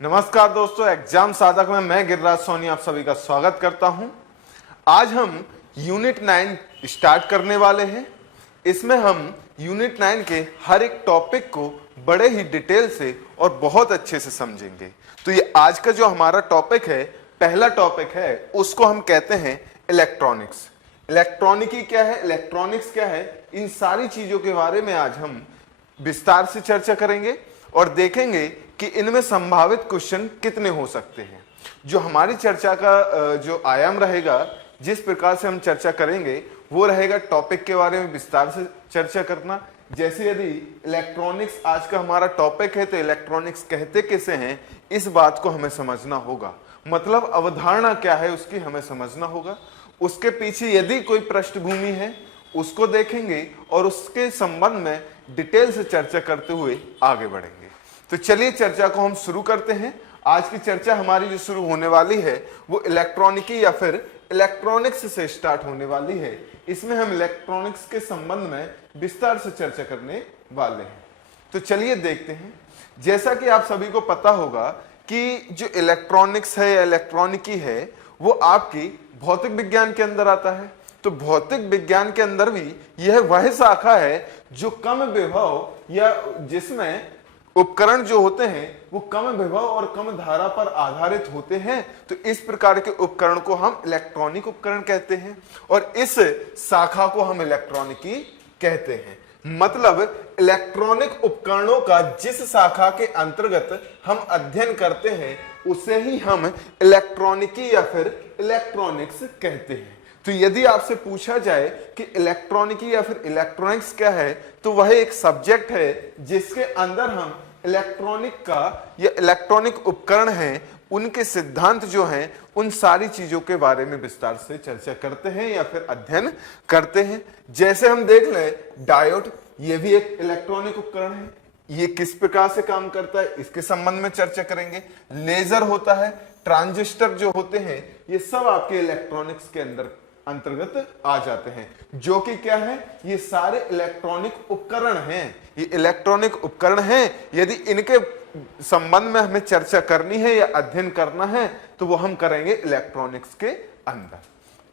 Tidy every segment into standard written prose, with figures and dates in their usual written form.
नमस्कार दोस्तों, एग्जाम साधक में मैं गिरिराज सोनी आप सभी का स्वागत करता हूं। आज हम यूनिट 9 स्टार्ट करने वाले हैं। इसमें हम यूनिट 9 के हर एक टॉपिक को बड़े ही डिटेल से और बहुत अच्छे से समझेंगे। तो ये आज का जो हमारा टॉपिक है, पहला टॉपिक है, उसको हम कहते हैं इलेक्ट्रॉनिक्स। इलेक्ट्रॉनिकी क्या है, इलेक्ट्रॉनिक्स क्या है, इन सारी चीजों के बारे में आज हम विस्तार से चर्चा करेंगे और देखेंगे कि इनमें संभावित क्वेश्चन कितने हो सकते हैं। जो हमारी चर्चा का जो आयाम रहेगा, जिस प्रकार से हम चर्चा करेंगे, वो रहेगा टॉपिक के बारे में विस्तार से चर्चा करना। जैसे यदि इलेक्ट्रॉनिक्स आज का हमारा टॉपिक है तो इलेक्ट्रॉनिक्स कहते किसे हैं, इस बात को हमें समझना होगा। मतलब अवधारणा क्या है उसकी हमें समझना होगा। उसके पीछे यदि कोई पृष्ठभूमि है उसको देखेंगे और उसके संबंध में डिटेल से चर्चा करते हुए आगे बढ़ेंगे। तो चलिए चर्चा को हम शुरू करते हैं। आज की चर्चा हमारी जो शुरू होने वाली है वो इलेक्ट्रॉनिकी या फिर इलेक्ट्रॉनिक्स से स्टार्ट होने वाली है। इसमें हम इलेक्ट्रॉनिक्स के संबंध में विस्तार से चर्चा करने वाले हैं। तो चलिए देखते हैं। जैसा कि आप सभी को पता होगा कि जो इलेक्ट्रॉनिक्स है या इलेक्ट्रॉनिकी है वो आपकी भौतिक विज्ञान के अंदर आता है। तो भौतिक विज्ञान के अंदर भी यह वह शाखा है जो कम विभव या जिसमें उपकरण जो होते हैं वो कम विभव और कम धारा पर आधारित होते हैं। तो इस प्रकार के उपकरण को हम इलेक्ट्रॉनिक उपकरण कहते हैं और इस शाखा को हम इलेक्ट्रॉनिकी कहते हैं। मतलब इलेक्ट्रॉनिक उपकरणों का जिस शाखा के अंतर्गत हम अध्ययन करते हैं उसे ही हम इलेक्ट्रॉनिकी या फिर इलेक्ट्रॉनिक्स कहते हैं। तो यदि आपसे पूछा जाए कि इलेक्ट्रॉनिकी या फिर इलेक्ट्रॉनिक्स क्या है, तो वह एक सब्जेक्ट है जिसके अंदर हम इलेक्ट्रॉनिक का या इलेक्ट्रॉनिक उपकरण हैं उनके सिद्धांत जो हैं उन सारी चीजों के बारे में विस्तार से चर्चा करते हैं या फिर अध्ययन करते हैं। जैसे हम देख लें डायोड, ये भी एक इलेक्ट्रॉनिक उपकरण है। ये किस प्रकार से काम करता है इसके संबंध में चर्चा करेंगे। लेजर होता है, ट्रांजिस्टर जो होते हैं, ये सब आपके इलेक्ट्रॉनिक्स के अंतर्गत आ जाते हैं। जो कि क्या है, ये सारे इलेक्ट्रॉनिक उपकरण हैं। ये इलेक्ट्रॉनिक उपकरण हैं। यदि इनके संबंध में हमें चर्चा करनी है या अध्ययन करना है तो वो हम करेंगे इलेक्ट्रॉनिक्स के अंदर।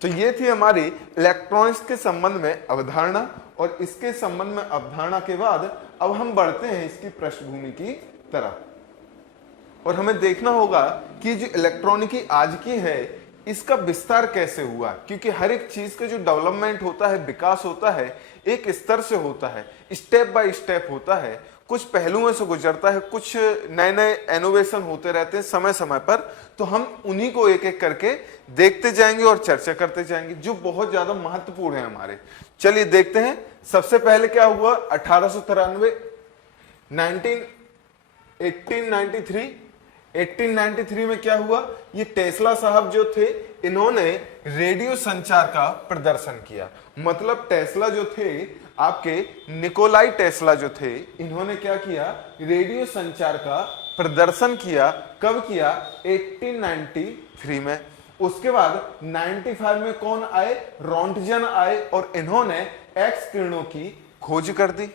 तो ये थी हमारी इलेक्ट्रॉनिक्स के संबंध में अवधारणा। और इसके संबंध में अवधारणा के बाद अब हम बढ़ते हैं इसकी पृष्ठभूमि की तरफ और हमें देखना होगा कि जो इलेक्ट्रॉनिकी आज की है इसका विस्तार कैसे हुआ। क्योंकि हर एक चीज का जो डेवलपमेंट होता है, विकास होता है, एक स्तर से होता है, स्टेप बाय स्टेप होता है, कुछ पहलुओं से गुजरता है, कुछ नए नए इनोवेशन होते रहते हैं समय समय पर। तो हम उन्हीं को एक एक करके देखते जाएंगे और चर्चा करते जाएंगे जो बहुत ज्यादा महत्वपूर्ण है हमारे। चलिए देखते हैं। सबसे पहले क्या हुआ, 1893 1893 में क्या हुआ, ये टेस्ला साहब जो थे इन्होंने रेडियो संचार का प्रदर्शन किया। मतलब टेस्ला जो थे, आपके निकोलाई टेस्ला जो थे, इन्होंने क्या किया, रेडियो संचार का प्रदर्शन किया। कब किया, 1893 में। उसके बाद 95 में कौन आए, रोंटगन आए और इन्होंने एक्स किरणों की खोज कर दी।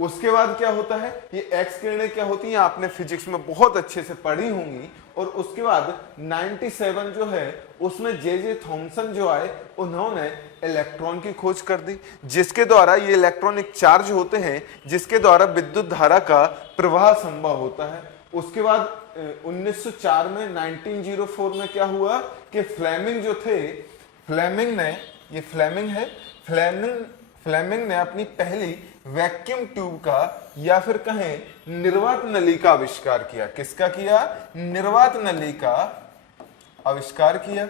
उसके बाद क्या होता है, ये एक्स किरणें क्या होती हैं आपने फिजिक्स में बहुत अच्छे से पढ़ी होंगी। और उसके बाद 97 जो है उसमें जे थॉमसन जो आए, उन्होंने इलेक्ट्रॉन की खोज कर दी, जिसके द्वारा ये इलेक्ट्रॉनिक चार्ज होते हैं, जिसके द्वारा विद्युत धारा का प्रवाह संभव होता है। उसके बाद 1904 में 1904 में क्या हुआ कि फ्लेमिंग जो थे, फ्लेमिंग ने, ये फ्लेमिंग है, फ्लेमिंग ने अपनी पहली वैक्यूम ट्यूब का या फिर कहें निर्वात नली का आविष्कार किया। किसका किया, निर्वात नली का आविष्कार किया।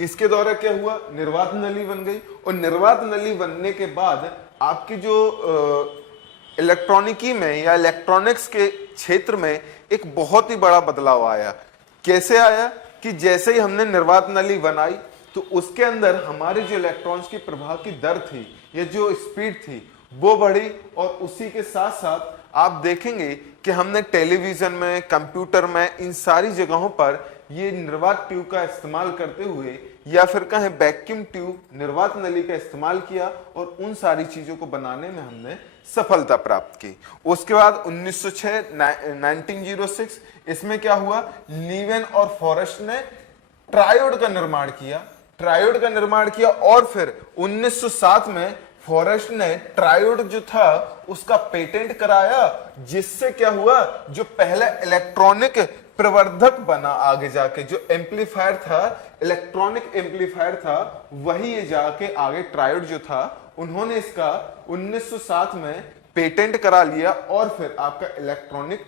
इसके द्वारा क्या हुआ, निर्वात नली बन गई। और निर्वात नली बनने के बाद आपकी जो इलेक्ट्रॉनिकी में या इलेक्ट्रॉनिक्स के क्षेत्र में एक बहुत ही बड़ा बदलाव आया। कैसे आया कि जैसे ही हमने निर्वात नली बनाई तो उसके अंदर हमारे जो इलेक्ट्रॉन्स की प्रवाह की दर थी या जो स्पीड थी वो बढ़ी। और उसी के साथ साथ आप देखेंगे कि हमने टेलीविजन में, कंप्यूटर में, इन सारी जगहों पर ये निर्वात ट्यूब का इस्तेमाल करते हुए या फिर कहें वैक्यूम ट्यूब, निर्वात नली का इस्तेमाल किया और उन सारी चीजों को बनाने में हमने सफलता प्राप्त की। उसके बाद 1906 इसमें क्या हुआ, लीवेन और फॉरेस्ट ने ट्रायोड का निर्माण किया, और फिर 1907 में फॉरेस्ट ने ट्रायोड जो था उसका पेटेंट कराया, जिससे क्या हुआ, जो पहला इलेक्ट्रॉनिक प्रवर्धक बना आगे जाके, जो एम्पलीफायर था, इलेक्ट्रॉनिक एम्पलीफायर था, वही ये जाके आगे ट्रायोड जो था उन्होंने इसका 1907 में पेटेंट करा लिया और फिर आपका इलेक्ट्रॉनिक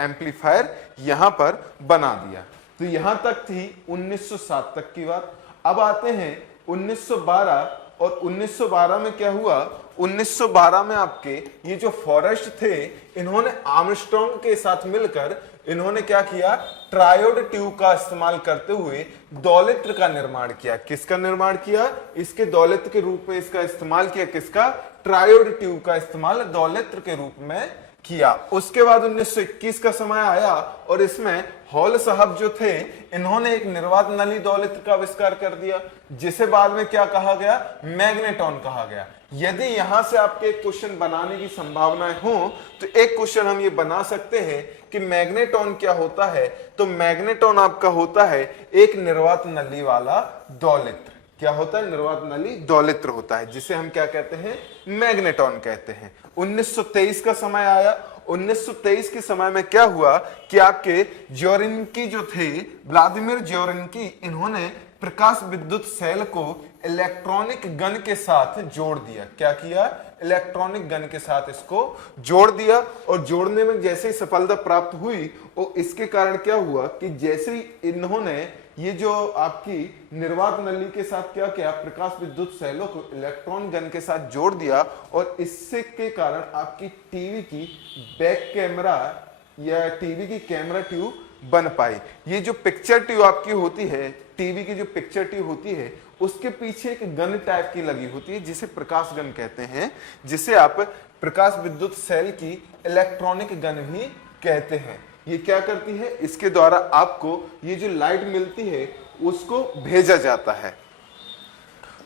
एम्पलीफायर यहां पर बना दिया। तो यहां तक थी 1907 तक की बात। अब आते हैं 1912, और 1912 में क्या हुआ, 1912 में आपके ये जो फॉरेस्ट थे इन्होंने आर्मस्ट्रांग के साथ मिलकर इन्होंने क्या किया, ट्रायोड ट्यूब का इस्तेमाल करते हुए दौलित्र का निर्माण किया। किसका निर्माण किया, इसके दौलित्र के रूप में इसका इस्तेमाल किया, किसका, ट्रायोड ट्यूब का इस्तेमाल दौलित्र के रूप में किया। उसके बाद 1921 का समय आया और इसमें हॉल साहब जो थे इन्होंने एक निर्वात नली दौलित्र का आविष्कार कर दिया, जिसे बाद में क्या कहा गया, मैग्नेटॉन कहा गया। यदि यहां से आपके क्वेश्चन बनाने की संभावनाएं हो तो एक क्वेश्चन हम ये बना सकते हैं कि मैग्नेटॉन क्या होता है, तो मैग्नेटॉन आपका होता है एक निर्वात नली वाला दौलित्र। क्या होता है, निर्वात नली दौलित्र होता है, जिसे हम क्या कहते हैं, मैग्नेटॉन कहते हैं। 1923 का समय आया। 1923 के समय में क्या हुआ कि आपके ज्योरिन्की जो थे, व्लादिमीर ज्योरिन्की, इन्होंने प्रकाश विद्युत सेल को इलेक्ट्रॉनिक गन के साथ जोड़ दिया। क्या किया, इलेक्ट्रॉनिक गन के साथ इसको जोड़ दिया, और जोड़ने में जैसे ही सफलता प्राप्त हुई और इसके कारण क्या हुआ कि जैसे ही इन्होंने ये जो आपकी निर्वात नली के साथ क्या किया, प्रकाश विद्युत सेलों को इलेक्ट्रॉन गन के साथ जोड़ दिया, और इससे के कारण आपकी टीवी की बैक कैमरा या टीवी की कैमरा ट्यूब बन पाई। ये जो पिक्चर ट्यूब आपकी होती है, टीवी की जो पिक्चर ट्यूब होती है, उसके पीछे एक गन टाइप की लगी होती है जिसे प्रकाश गन कहते हैं, जिसे आप प्रकाश विद्युत सेल की इलेक्ट्रॉनिक गन भी कहते हैं। ये क्या करती है, इसके द्वारा आपको ये जो लाइट मिलती है उसको भेजा जाता है।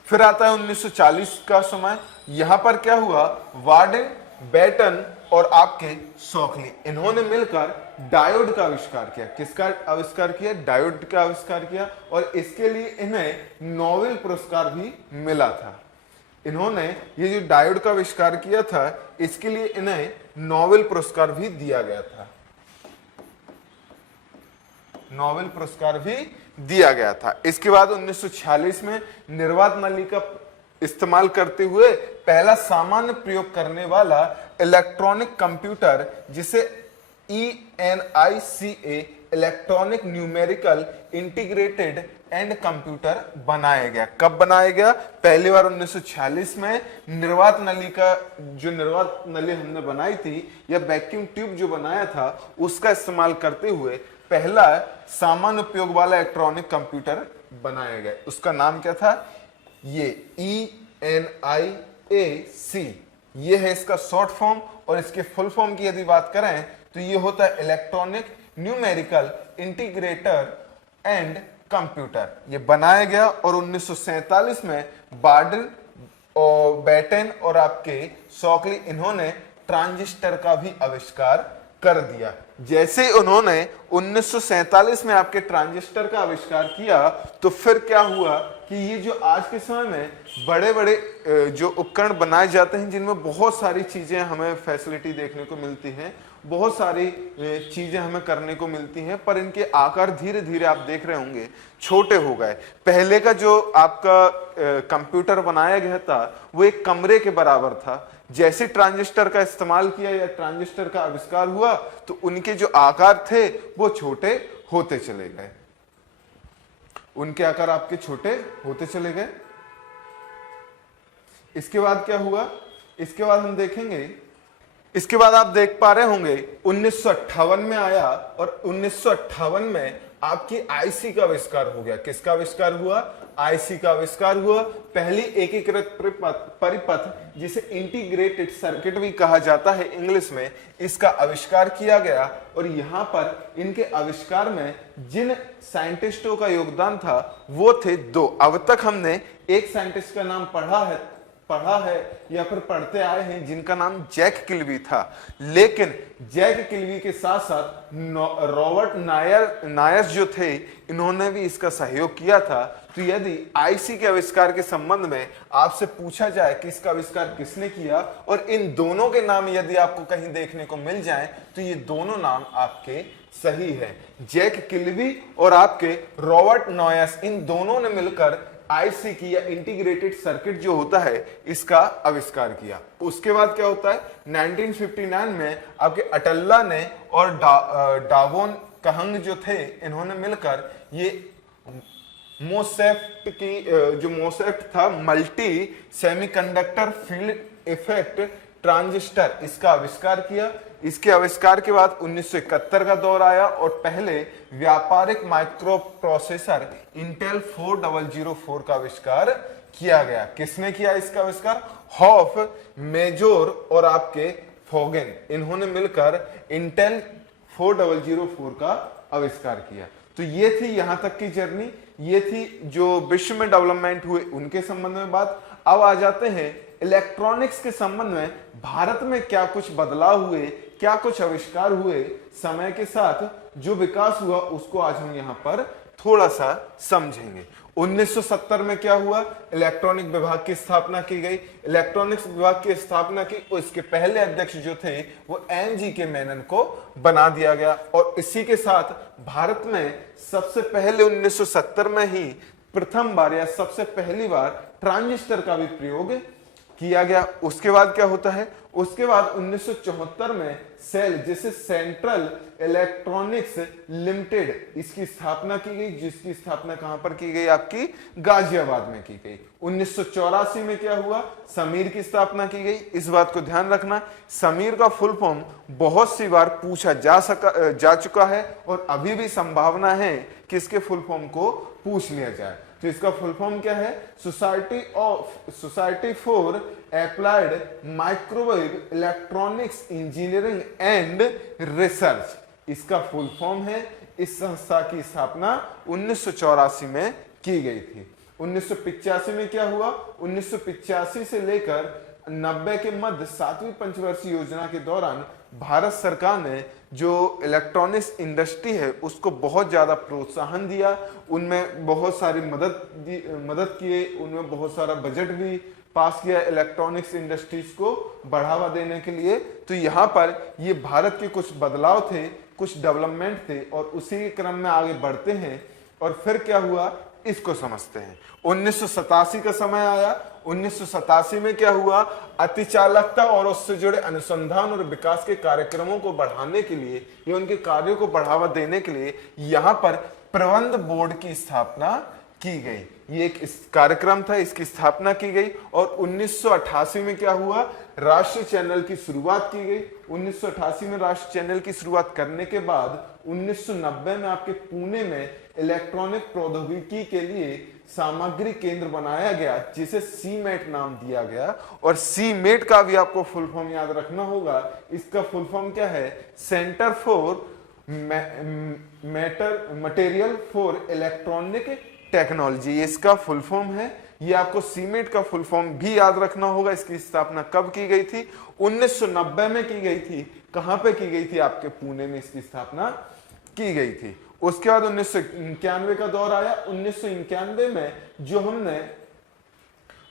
फिर आता है 1940 का समय। यहां पर क्या हुआ, वार्डन, बैटन और आपके शॉकली, इन्होंने मिलकर डायोड का आविष्कार किया। किसका आविष्कार किया, डायोड का आविष्कार किया, और इसके लिए इन्हें नोबेल पुरस्कार भी मिला था। इन्होंने ये जो डायोड का आविष्कार किया था इसके लिए इन्हें नोबेल पुरस्कार भी दिया गया था, नोबेल पुरस्कार भी दिया गया था। इसके बाद 1946 में निर्वात नली का इस्तेमाल करते हुए पहला सामान्य प्रयोग करने वाला इलेक्ट्रॉनिक कंप्यूटर, जिसे ENICA electronic numerical integrated and computer बनाया गया। कब बनाया गया, पहली बार 1946 में। निर्वात नली का जो निर्वात नली हमने बनाई थी या वैक्यूम ट्यूब जो बनाया था उसका इस्तेमाल करते हुए पहला सामान्य उपयोग वाला इलेक्ट्रॉनिक कंप्यूटर बनाया गया। उसका नाम क्या था, ये ENIAC, ये है इसका शॉर्ट फॉर्म, और इसके फुल फॉर्म की यदि बात करें तो ये होता है electronic numerical integrator and computer. ये बनाया गया, और 1947 में बार्डन और बैटन और आपके शॉकली, इन्होंने ट्रांजिस्टर का भी आविष्कार कर दिया। जैसे उन्होंने 1947 में आपके ट्रांजिस्टर का आविष्कार किया तो फिर क्या हुआ कि ये जो आज के समय में बड़े बड़े जो उपकरण बनाए जाते हैं जिनमें बहुत सारी चीजें हमें फैसिलिटी देखने को मिलती हैं, बहुत सारी चीजें हमें करने को मिलती हैं, पर इनके आकार धीरे धीरे आप देख रहे होंगे छोटे हो गए। पहले का जो आपका कंप्यूटर बनाया गया था वो एक कमरे के बराबर था। जैसे ट्रांजिस्टर का इस्तेमाल किया या ट्रांजिस्टर का आविष्कार हुआ तो उनके जो आकार थे वो छोटे होते चले गए, उनके आकार आपके छोटे होते चले गए। इसके बाद क्या हुआ, इसके बाद हम देखेंगे, इसके बाद आप देख पा रहे होंगे 1958 में आया, और 1958 में आपकी आईसी का आविष्कार हो गया। किसका आविष्कार हुआ, आईसी का आविष्कार हुआ। पहली एकीकृत परिपथ जिसे इंटीग्रेटेड सर्किट भी कहा जाता है इंग्लिश में, इसका आविष्कार किया गया। और यहां पर इनके आविष्कार में जिन साइंटिस्टों का योगदान था वो थे दो। अब तक हमने एक साइंटिस्ट का नाम पढ़ा है या फिर पढ़ते आए हैं, जिनका नाम जैक किल्वी था। लेकिन जैक किल्वी के साथ साथ रॉबर्ट नायर्स जो थे, इन्होंने भी इसका सहयोग किया था। तो यदि आईसी के आविष्कार के संबंध में आपसे पूछा जाए कि इसका आविष्कार किसने किया, और इन दोनों के नाम यदि आपको कहीं देखने को मिल जाए, तो ये दोनों नाम आपके सही है। जैक किल्वी और आपके रॉबर्ट नॉयस, इन दोनों ने मिलकर आईसी की या इंटीग्रेटेड सर्किट जो होता है, इसका आविष्कार किया। उसके बाद क्या होता है, 1959 में आपके अटल्ला ने और डावोन कहंग जो थे, इन्होंने मिलकर ये मोसेफ्ट की जो मोसेफ्ट था, multi semiconductor field effect transistor, इसका आविष्कार किया। इसके आविष्कार के बाद 1971 का दौर आया और पहले व्यापारिक माइक्रो प्रोसेसर इंटेल 4004 का आविष्कार किया गया। किसने किया इसका आविष्कार? हॉफ, मेजोर और आपके फोगेन, इन्होंने मिलकर इंटेल 4004 का आविष्कार किया। तो ये थी यहां तक की जर्नी, ये थी जो विश्व में डेवलपमेंट हुए उनके संबंध में बात। अब आ जाते हैं इलेक्ट्रॉनिक्स के संबंध में भारत में क्या कुछ बदलाव हुए, क्या कुछ आविष्कार हुए समय के साथ, जो विकास हुआ उसको आज हम यहाँ पर थोड़ा सा समझेंगे। 1970 में क्या हुआ, इलेक्ट्रॉनिक विभाग की स्थापना की गई। इलेक्ट्रॉनिक्स विभाग की स्थापना की और इसके पहले अध्यक्ष जो थे वो NGK मेनन को बना दिया गया। और इसी के साथ भारत में सबसे पहले 1970 में ही प्रथम बार या सबसे पहली बार ट्रांजिस्टर का भी प्रयोग किया गया। उसके बाद क्या होता है, उसके बाद 1974 में सेल, जिसे सेंट्रल इलेक्ट्रॉनिक्स लिमिटेड, इसकी स्थापना की गई, जिसकी स्थापना कहां पर की गई, आपकी गाजियाबाद में की गई। 1984 में क्या हुआ, समीर की स्थापना की गई। इस बात को ध्यान रखना, समीर का फुल फॉर्म बहुत सी बार पूछा जा चुका है और अभी भी संभावना है कि इसके फुल फॉर्म को पूछ लिया जाए। तो इसका फुल फॉर्म क्या है, society for applied microwave electronics engineering and research, इसका फुल फॉर्म है। इस संस्था की स्थापना 1984 में की गई थी। 1985 में क्या हुआ, 1985 से लेकर 90 के मध्य 7वीं पंचवर्षीय योजना के दौरान भारत सरकार ने जो इलेक्ट्रॉनिक्स इंडस्ट्री है उसको बहुत ज्यादा प्रोत्साहन दिया, उनमें बहुत सारी मदद किए, उनमें बहुत सारा बजट भी पास किया इलेक्ट्रॉनिक्स इंडस्ट्रीज को बढ़ावा देने के लिए। तो यहाँ पर ये भारत के कुछ बदलाव थे, कुछ डेवलपमेंट थे और उसी के क्रम में आगे बढ़ते हैं। और फिर क्या हुआ इसको समझते हैं। 1987 का समय आया। 1987 में क्या हुआ, अतिचालकता और उससे जुड़े अनुसंधान और विकास के कार्यक्रमों को बढ़ाने के लिए या उनके कार्यों को बढ़ावा देने के लिए यहाँ पर प्रबंध बोर्ड की स्थापना की गई। ये एक कार्यक्रम था, इसकी स्थापना की गई। और 1988 में क्या हुआ, राष्ट्रीय चैनल की शुरुआत की गई। 1988 में राष्ट्रीय चैनल की शुरुआत करने के बाद 1990 में आपके पुणे में इलेक्ट्रॉनिक प्रौद्योगिकी के लिए सामग्री केंद्र बनाया गया, जिसे सीमेट नाम दिया गया। और सीमेट का भी आपको फुल फॉर्म याद रखना होगा। इसका फुल फॉर्म क्या है, centre for material for electronic technology, इसका फुल फॉर्म है। ये आपको सीमेट का फुल फॉर्म भी याद रखना होगा। इसकी स्थापना कब की गई थी, 1990 में की गई थी। कहां पे की गई थी, आपके पुणे में इसकी स्थापना की गई थी। उसके बाद 1991 का दौर आया। 1991 में जो हमने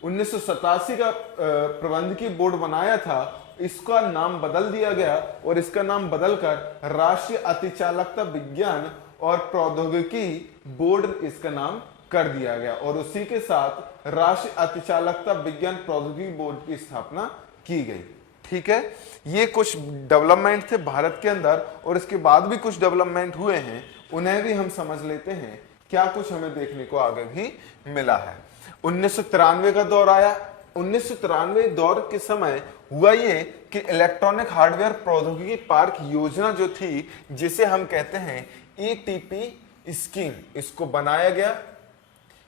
1987 का प्रबंधकीय बोर्ड बनाया था, इसका नाम बदल दिया गया और इसका नाम बदलकर राष्ट्रीय अतिचालकता विज्ञान और प्रौद्योगिकी बोर्ड इसका नाम कर दिया गया। और उसी के साथ राष्ट्रीय अतिचालकता विज्ञान प्रौद्योगिकी बोर्ड की स्थापना की गई। ठीक है, ये कुछ डेवलपमेंट थे भारत के अंदर और इसके बाद भी कुछ डेवलपमेंट हुए हैं, उन्हें भी हम समझ लेते हैं क्या कुछ हमें देखने को आगे भी मिला है। 1993 का दौर आया। 1993 दौर के समय हुआ ये कि इलेक्ट्रॉनिक हार्डवेयर प्रौद्योगिकी पार्क योजना जो थी, जिसे हम कहते हैं ETP स्कीम, इसको बनाया गया।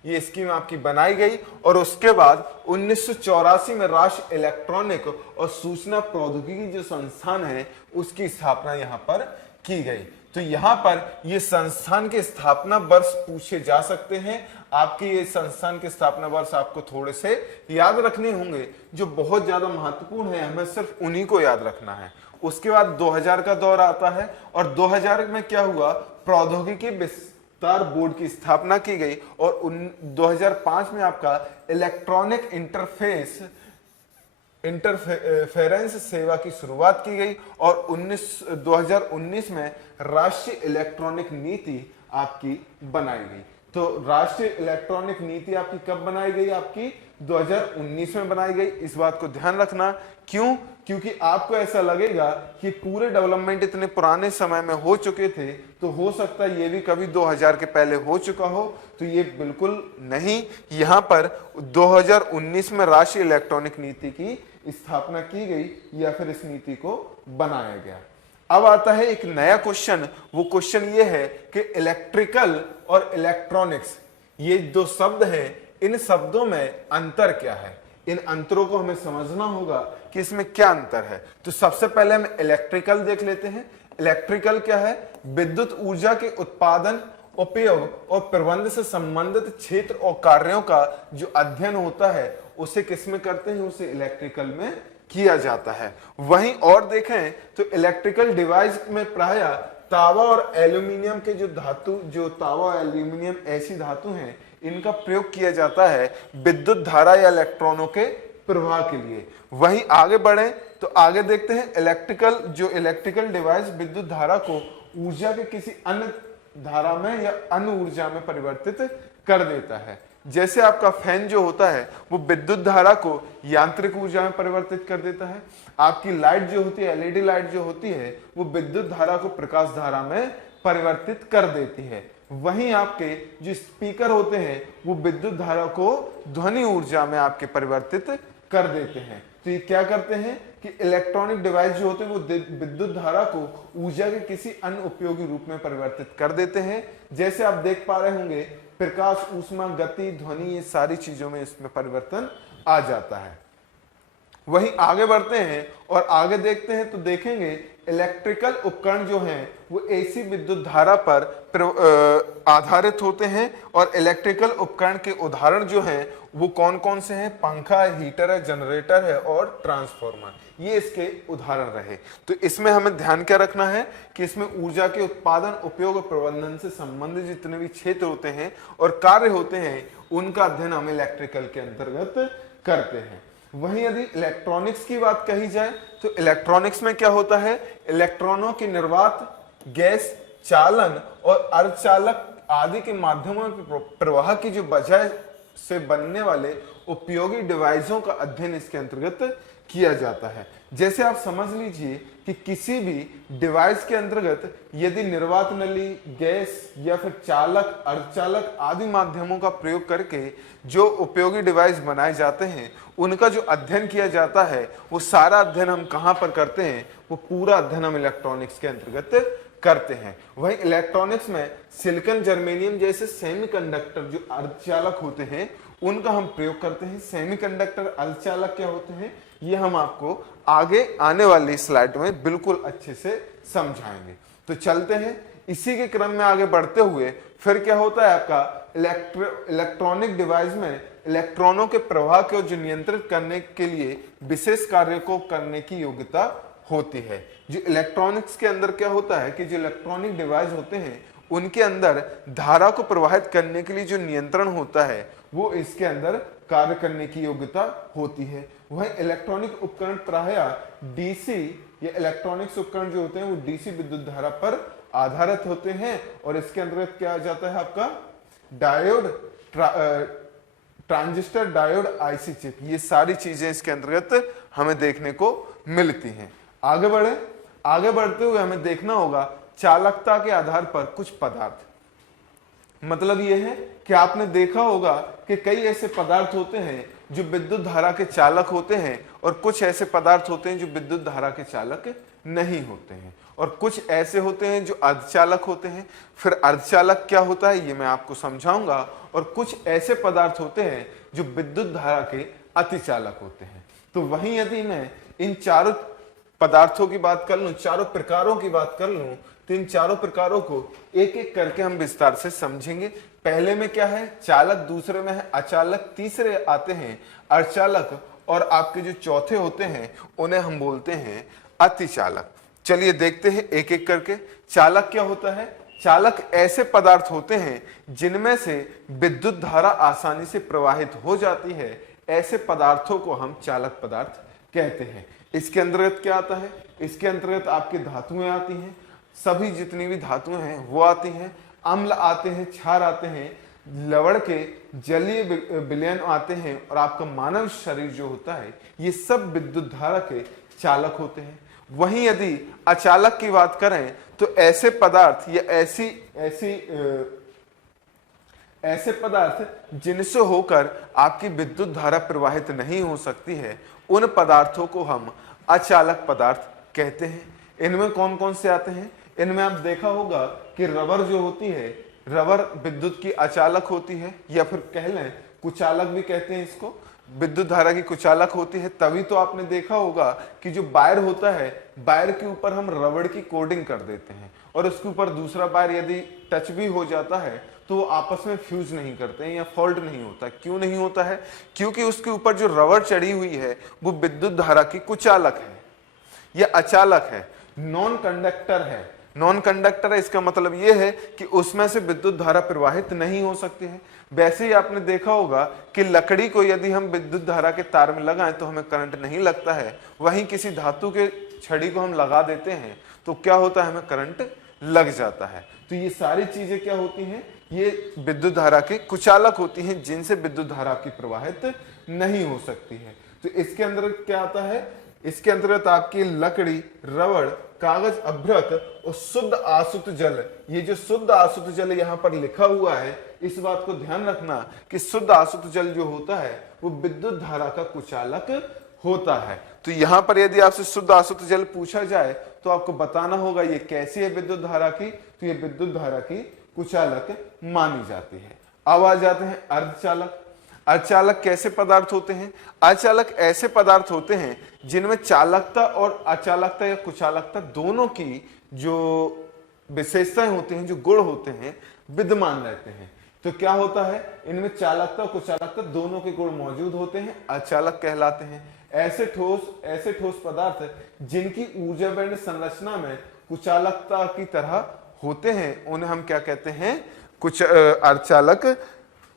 ये स्कीम आपकी बनाई गई और उसके बाद 1984 में राष्ट्रीय इलेक्ट्रॉनिक और सूचना प्रौद्योगिकी जो संस्थान है उसकी स्थापना यहां पर की गई। तो यहां पर ये संस्थान के स्थापना वर्ष पूछे जा सकते हैं। आपके ये संस्थान के स्थापना वर्ष आपको थोड़े से याद रखने होंगे, जो बहुत ज्यादा महत्वपूर्ण है, हमें सिर्फ उन्हीं को याद रखना है। उसके बाद 2000 का दौर आता है और 2000 में क्या हुआ, प्रौद्योगिकी विस्तार बोर्ड की स्थापना की गई और 2005 में आपका इलेक्ट्रॉनिक इंटरफेरेंस सेवा की शुरुआत की गई और 2019 में राष्ट्रीय इलेक्ट्रॉनिक नीति आपकी बनाई गई। तो राष्ट्रीय इलेक्ट्रॉनिक नीति आपकी कब बनाई गई, आपकी 2019 में बनाई गई। इस बात को ध्यान रखना। क्यों? क्योंकि आपको ऐसा लगेगा कि पूरे डेवलपमेंट इतने पुराने समय में हो चुके थे, तो हो सकता है ये भी कभी 2000 के पहले हो चुका हो, तो ये बिल्कुल नहीं। यहां पर 2019 में राष्ट्रीय इलेक्ट्रॉनिक नीति की स्थापना की गई या फिर इस नीति को बनाया गया। अब आता है एक नया क्वेश्चन। वो क्वेश्चन ये है कि इलेक्ट्रिकल और इलेक्ट्रॉनिक्स, ये दो शब्द हैं, इन शब्दों में अंतर क्या है? इन अंतरों को हमें समझना होगा कि इसमें क्या अंतर है। तो सबसे पहले हम इलेक्ट्रिकल देख लेते हैं। इलेक्ट्रिकल क्या है? विद्युत ऊर्जा के उत्पादन, उपयोग और प्रबंध से संबंधित क्षेत्र और कार्यों का जो अध्ययन होता है, उसे किसमें करते हैं? उसे इलेक्ट्रिकल में किया जाता है। वहीं और देखें तो इलेक्ट्रिकल डिवाइस में प्रायः तांबा और एल्यूमिनियम के जो धातु, जो तांबा और एल्यूमिनियम ऐसी धातु हैं, इनका प्रयोग किया जाता है विद्युत धारा या इलेक्ट्रॉनों के प्रवाह के लिए। वहीं आगे बढ़े तो आगे देखते हैं इलेक्ट्रिकल डिवाइस विद्युत धारा को ऊर्जा के किसी अन्य धारा में या अन्य ऊर्जा में परिवर्तित कर देता है। जैसे आपका फैन जो होता है वो विद्युत धारा को यांत्रिक ऊर्जा में परिवर्तित कर देता है। आपकी लाइट जो होती है, एलईडी लाइट जो होती है, वो विद्युत धारा को प्रकाश धारा में परिवर्तित कर देती है। वहीं आपके जो स्पीकर होते हैं वो विद्युत धारा को ध्वनि ऊर्जा में आपके परिवर्तित कर देते हैं। तो ये क्या करते हैं कि इलेक्ट्रॉनिक डिवाइस जो होते हैं वो विद्युत धारा को ऊर्जा के किसी अन्य उपयोगी रूप में परिवर्तित कर देते हैं। जैसे आप देख पा रहे होंगे, प्रकाश, ऊष्मा, गति, ध्वनि, ये सारी चीजों में इसमें परिवर्तन आ जाता है। वहीं आगे बढ़ते हैं और आगे देखते हैं तो देखेंगे इलेक्ट्रिकल उपकरण जो हैं वो एसी विद्युत धारा पर आधारित होते हैं और इलेक्ट्रिकल उपकरण के उदाहरण जो हैं वो कौन कौन से हैं? पंखा है, हीटर है, जनरेटर है और ट्रांसफार्मर, ये इसके उदाहरण रहे। तो इसमें हमें ध्यान क्या रखना है कि इसमें ऊर्जा के उत्पादन, उपयोग और प्रबंधन से संबंधित जितने भी क्षेत्र होते हैं और कार्य होते हैं, उनका अध्ययन हम इलेक्ट्रिकल के अंतर्गत करते हैं। वहीं यदि इलेक्ट्रॉनिक्स की बात कही जाए तो इलेक्ट्रॉनिक्स में क्या होता है? इलेक्ट्रॉनों की निर्वात, गैस, चालन और अर्धचालक आदि के माध्यमों में प्रवाह की जो वजह से बनने वाले उपयोगी डिवाइसों का अध्ययन इसके अंतर्गत किया जाता है। जैसे आप समझ लीजिए कि किसी भी डिवाइस के अंतर्गत यदि निर्वात नली, गैस या फिर चालक, अर्धचालक आदि माध्यमों का प्रयोग करके जो उपयोगी डिवाइस बनाए जाते हैं, उनका जो अध्ययन किया जाता है, वो सारा अध्ययन हम कहां पर करते हैं? वो पूरा अध्ययन हम इलेक्ट्रॉनिक्स के अंतर्गत करते हैं। वहीं इलेक्ट्रॉनिक्स में सिलिकॉन, जर्मेनियम जैसे सेमीकंडक्टर जो अर्धचालक होते हैं, उनका हम प्रयोग करते हैं। सेमीकंडक्टर, अर्धचालक क्या होते हैं, ये हम आपको आगे आने वाली स्लाइड में बिल्कुल अच्छे से समझाएंगे। तो चलते हैं इसी के क्रम में आगे बढ़ते हुए। फिर क्या होता है आपका इलेक्ट्रॉनिक डिवाइस में इलेक्ट्रॉनों के प्रवाह को जो नियंत्रित करने के लिए विशेष कार्य को करने की योग्यता होती है। जो इलेक्ट्रॉनिक्स के अंदर क्या होता है कि जो इलेक्ट्रॉनिक डिवाइस होते हैं उनके अंदर धारा को प्रवाहित करने के लिए जो नियंत्रण होता है वो इसके अंदर कार्य करने की योग्यता होती है। वह इलेक्ट्रॉनिक उपकरण प्रायः डीसी या इलेक्ट्रॉनिक्स उपकरण जो होते हैं वो डीसी विद्युत धारा पर आधारित होते हैं और इसके अंतर्गत क्या आ जाता है आपका diode, transistor, diode, IC chip, ये सारी चीजें इसके अंतर्गत हमें देखने को मिलती हैं। आगे बढ़ते हुए हमें देखना होगा चालकता के आधार पर कुछ पदार्थ। मतलब यह है कि आपने देखा होगा कि कई ऐसे पदार्थ होते हैं जो विद्युत धारा के चालक होते हैं और कुछ ऐसे पदार्थ होते हैं जो विद्युत धारा के चालक नहीं होते हैं और कुछ ऐसे होते हैं जो अर्धचालक होते हैं। फिर अर्धचालक क्या होता है ये मैं आपको समझाऊंगा। और कुछ ऐसे पदार्थ होते हैं जो विद्युत धारा के अतिचालक होते हैं। तो वहीं यदि मैं इन चारों पदार्थों की बात कर लूं, चारों प्रकारों की बात कर लूं, तो इन चारों प्रकारों को एक एक करके हम विस्तार से समझेंगे। पहले में क्या है चालक, दूसरे में है अचालक, तीसरे आते हैं अर्धचालक और आपके जो चौथे होते हैं उन्हें हम बोलते हैं अतिचालक। चलिए देखते हैं एक एक करके। चालक क्या होता है? चालक ऐसे पदार्थ होते हैं जिनमें से विद्युत धारा आसानी से प्रवाहित हो जाती है, ऐसे पदार्थों को हम चालक पदार्थ कहते हैं। इसके अंतर्गत क्या आता है? इसके अंतर्गत आपकी धातुएं आती हैं, सभी जितनी भी धातुएं हैं वो आती हैं, अम्ल आते हैं, क्षार आते हैं, लवण के जलीय विलयन आते हैं और आपका मानव शरीर जो होता है ये सब विद्युत धारा के चालक होते हैं। वहीं यदि अचालक की बात करें तो ऐसे पदार्थ या ऐसे पदार्थ जिनसे होकर आपकी विद्युत धारा प्रवाहित नहीं हो सकती है, उन पदार्थों को हम अचालक पदार्थ कहते हैं। इनमें कौन कौन से आते हैं? इनमें आप देखा होगा कि रबर जो होती है, रबर विद्युत की अचालक होती है, या फिर कह लें कुचालक भी कहते हैं इसको, विद्युत धारा की कुचालक होती है। तभी तो आपने देखा होगा कि जो वायर होता है, वायर के ऊपर हम रबड़ की कोटिंग कर देते हैं और उसके ऊपर दूसरा वायर यदि टच भी हो जाता है तो वो आपस में फ्यूज नहीं करते हैं या फॉल्ट नहीं होता। क्यों नहीं होता है? क्योंकि उसके ऊपर जो रबड़ चढ़ी हुई है वो विद्युत धारा की कुचालक है या अचालक है, नॉन कंडक्टर है। नॉन कंडक्टर है इसका मतलब यह है कि उसमें से विद्युत धारा प्रवाहित नहीं हो सकती है। वैसे ही आपने देखा होगा कि लकड़ी को यदि हम विद्युत धारा के तार में लगाएं तो हमें करंट नहीं लगता है, वहीं किसी धातु के छड़ी को हम लगा देते हैं तो क्या होता है? हमें करंट लग जाता है। तो ये सारी चीजें क्या होती हैं? ये विद्युत धारा के कुचालक होती हैं जिनसे विद्युत धारा की प्रवाहित नहीं हो सकती है। तो इसके अंदर क्या आता है? इसके अंतर्गत आपकी लकड़ी, रबड़, कागज, अभ्रक और शुद्ध आसुत जल। ये जो शुद्ध आसुत जल यहाँ पर लिखा हुआ है, इस बात को ध्यान रखना कि शुद्ध आसुत जल जो होता है वो विद्युत धारा का कुचालक होता है। तो यहाँ पर यदि आपसे शुद्ध आसुत जल पूछा जाए तो आपको बताना होगा ये कैसी है विद्युत धारा की, तो ये विद्युत धारा की कुचालक मानी जाती है। अब आ जाते हैं अर्धचालक। अर्धचालक कैसे पदार्थ होते हैं? अर्धचालक ऐसे पदार्थ होते हैं जिनमें चालकता और अचालकता या कुचालकता दोनों की जो विशेषताएं होती हैं, जो गुण होते हैं, विद्यमान रहते हैं। तो क्या होता है? इनमें चालकता और कुचालकता दोनों के गुण मौजूद होते हैं, अचालक कहलाते हैं। ऐसे ठोस पदार्थ जिनकी ऊर्जा बैंड संरचना में कुचालकता की तरह होते हैं उन्हें हम क्या कहते हैं? कुछ अर्धचालक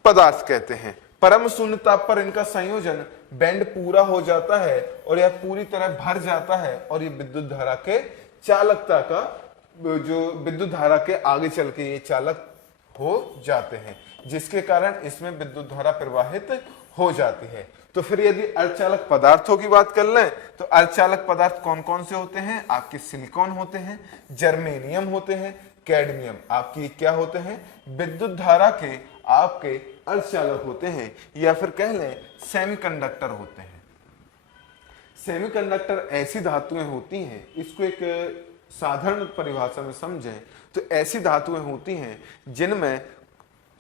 पदार्थ कहते हैं। परम शून्य ताप पर इनका संयोजन बैंड पूरा हो जाता है और यह पूरी तरह भर जाता है और ये विद्युत धारा के चालकता का जो विद्युत धारा के आगे चल के ये चालक हो जाते हैं, जिसके कारण इसमें विद्युत धारा प्रवाहित हो जाती है। तो फिर यदि अर्धचालक पदार्थों की बात कर लें तो अर्धचालक पदार्थ कौन कौन से होते हैं? आपके सिलिकॉन होते हैं, जर्मेनियम होते हैं, कैडमियम आपकी क्या होते हैं? विद्युत धारा के आपके अर्धचालक होते हैं, या फिर कह लें सेमीकंडक्टर होते हैं। सेमीकंडक्टर ऐसी धातुएं होती हैं, इसको एक साधारण परिभाषा में समझें तो ऐसी धातुएं होती हैं जिनमें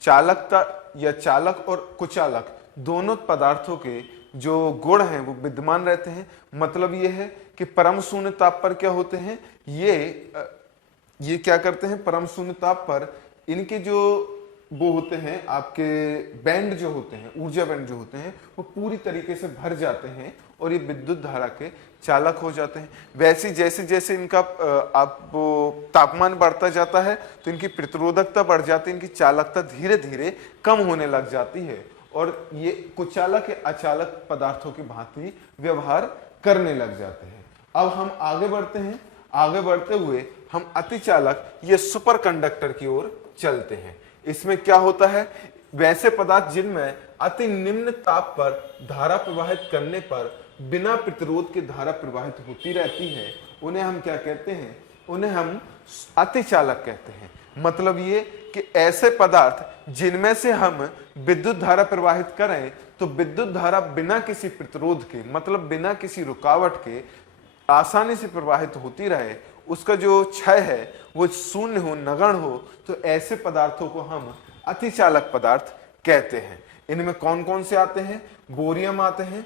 चालकता या चालक और कुचालक दोनों पदार्थों के जो गुण हैं वो विद्यमान रहते हैं। मतलब ये है कि परम शून्य ताप पर क्या होते हैं? ये क्या करते हैं? परम शून्य ताप पर इनके जो वो होते हैं आपके बैंड जो होते हैं, ऊर्जा बैंड जो होते हैं, वो पूरी तरीके से भर जाते हैं और ये विद्युत धारा के चालक हो जाते हैं। वैसे जैसे जैसे इनका आप तापमान बढ़ता जाता है तो इनकी प्रतिरोधकता बढ़ जाती है, इनकी चालकता धीरे धीरे कम होने लग जाती है और ये कुचालक या अचालक पदार्थों की भांति व्यवहार करने लग जाते हैं। अब हम आगे बढ़ते हैं। आगे बढ़ते हुए हम अतिचालक या सुपर कंडक्टर की ओर चलते हैं। इसमें क्या होता है? वैसे पदार्थ जिनमें अति निम्न ताप पर धारा प्रवाहित करने पर बिना प्रतिरोध के धारा प्रवाहित होती रहती है, उन्हें हम क्या कहते हैं? उन्हें हम अतिचालक कहते हैं। मतलब ये कि ऐसे पदार्थ जिनमें से हम विद्युत धारा प्रवाहित करें तो विद्युत धारा बिना किसी प्रतिरोध के, मतलब बिना किसी रुकावट के आसानी से प्रवाहित होती रहे, उसका जो क्षय है वो शून्य हो, नगण्य हो, तो ऐसे पदार्थों को हम अतिचालक पदार्थ कहते हैं। इनमें कौन कौन से आते हैं? बोरियम आते हैं,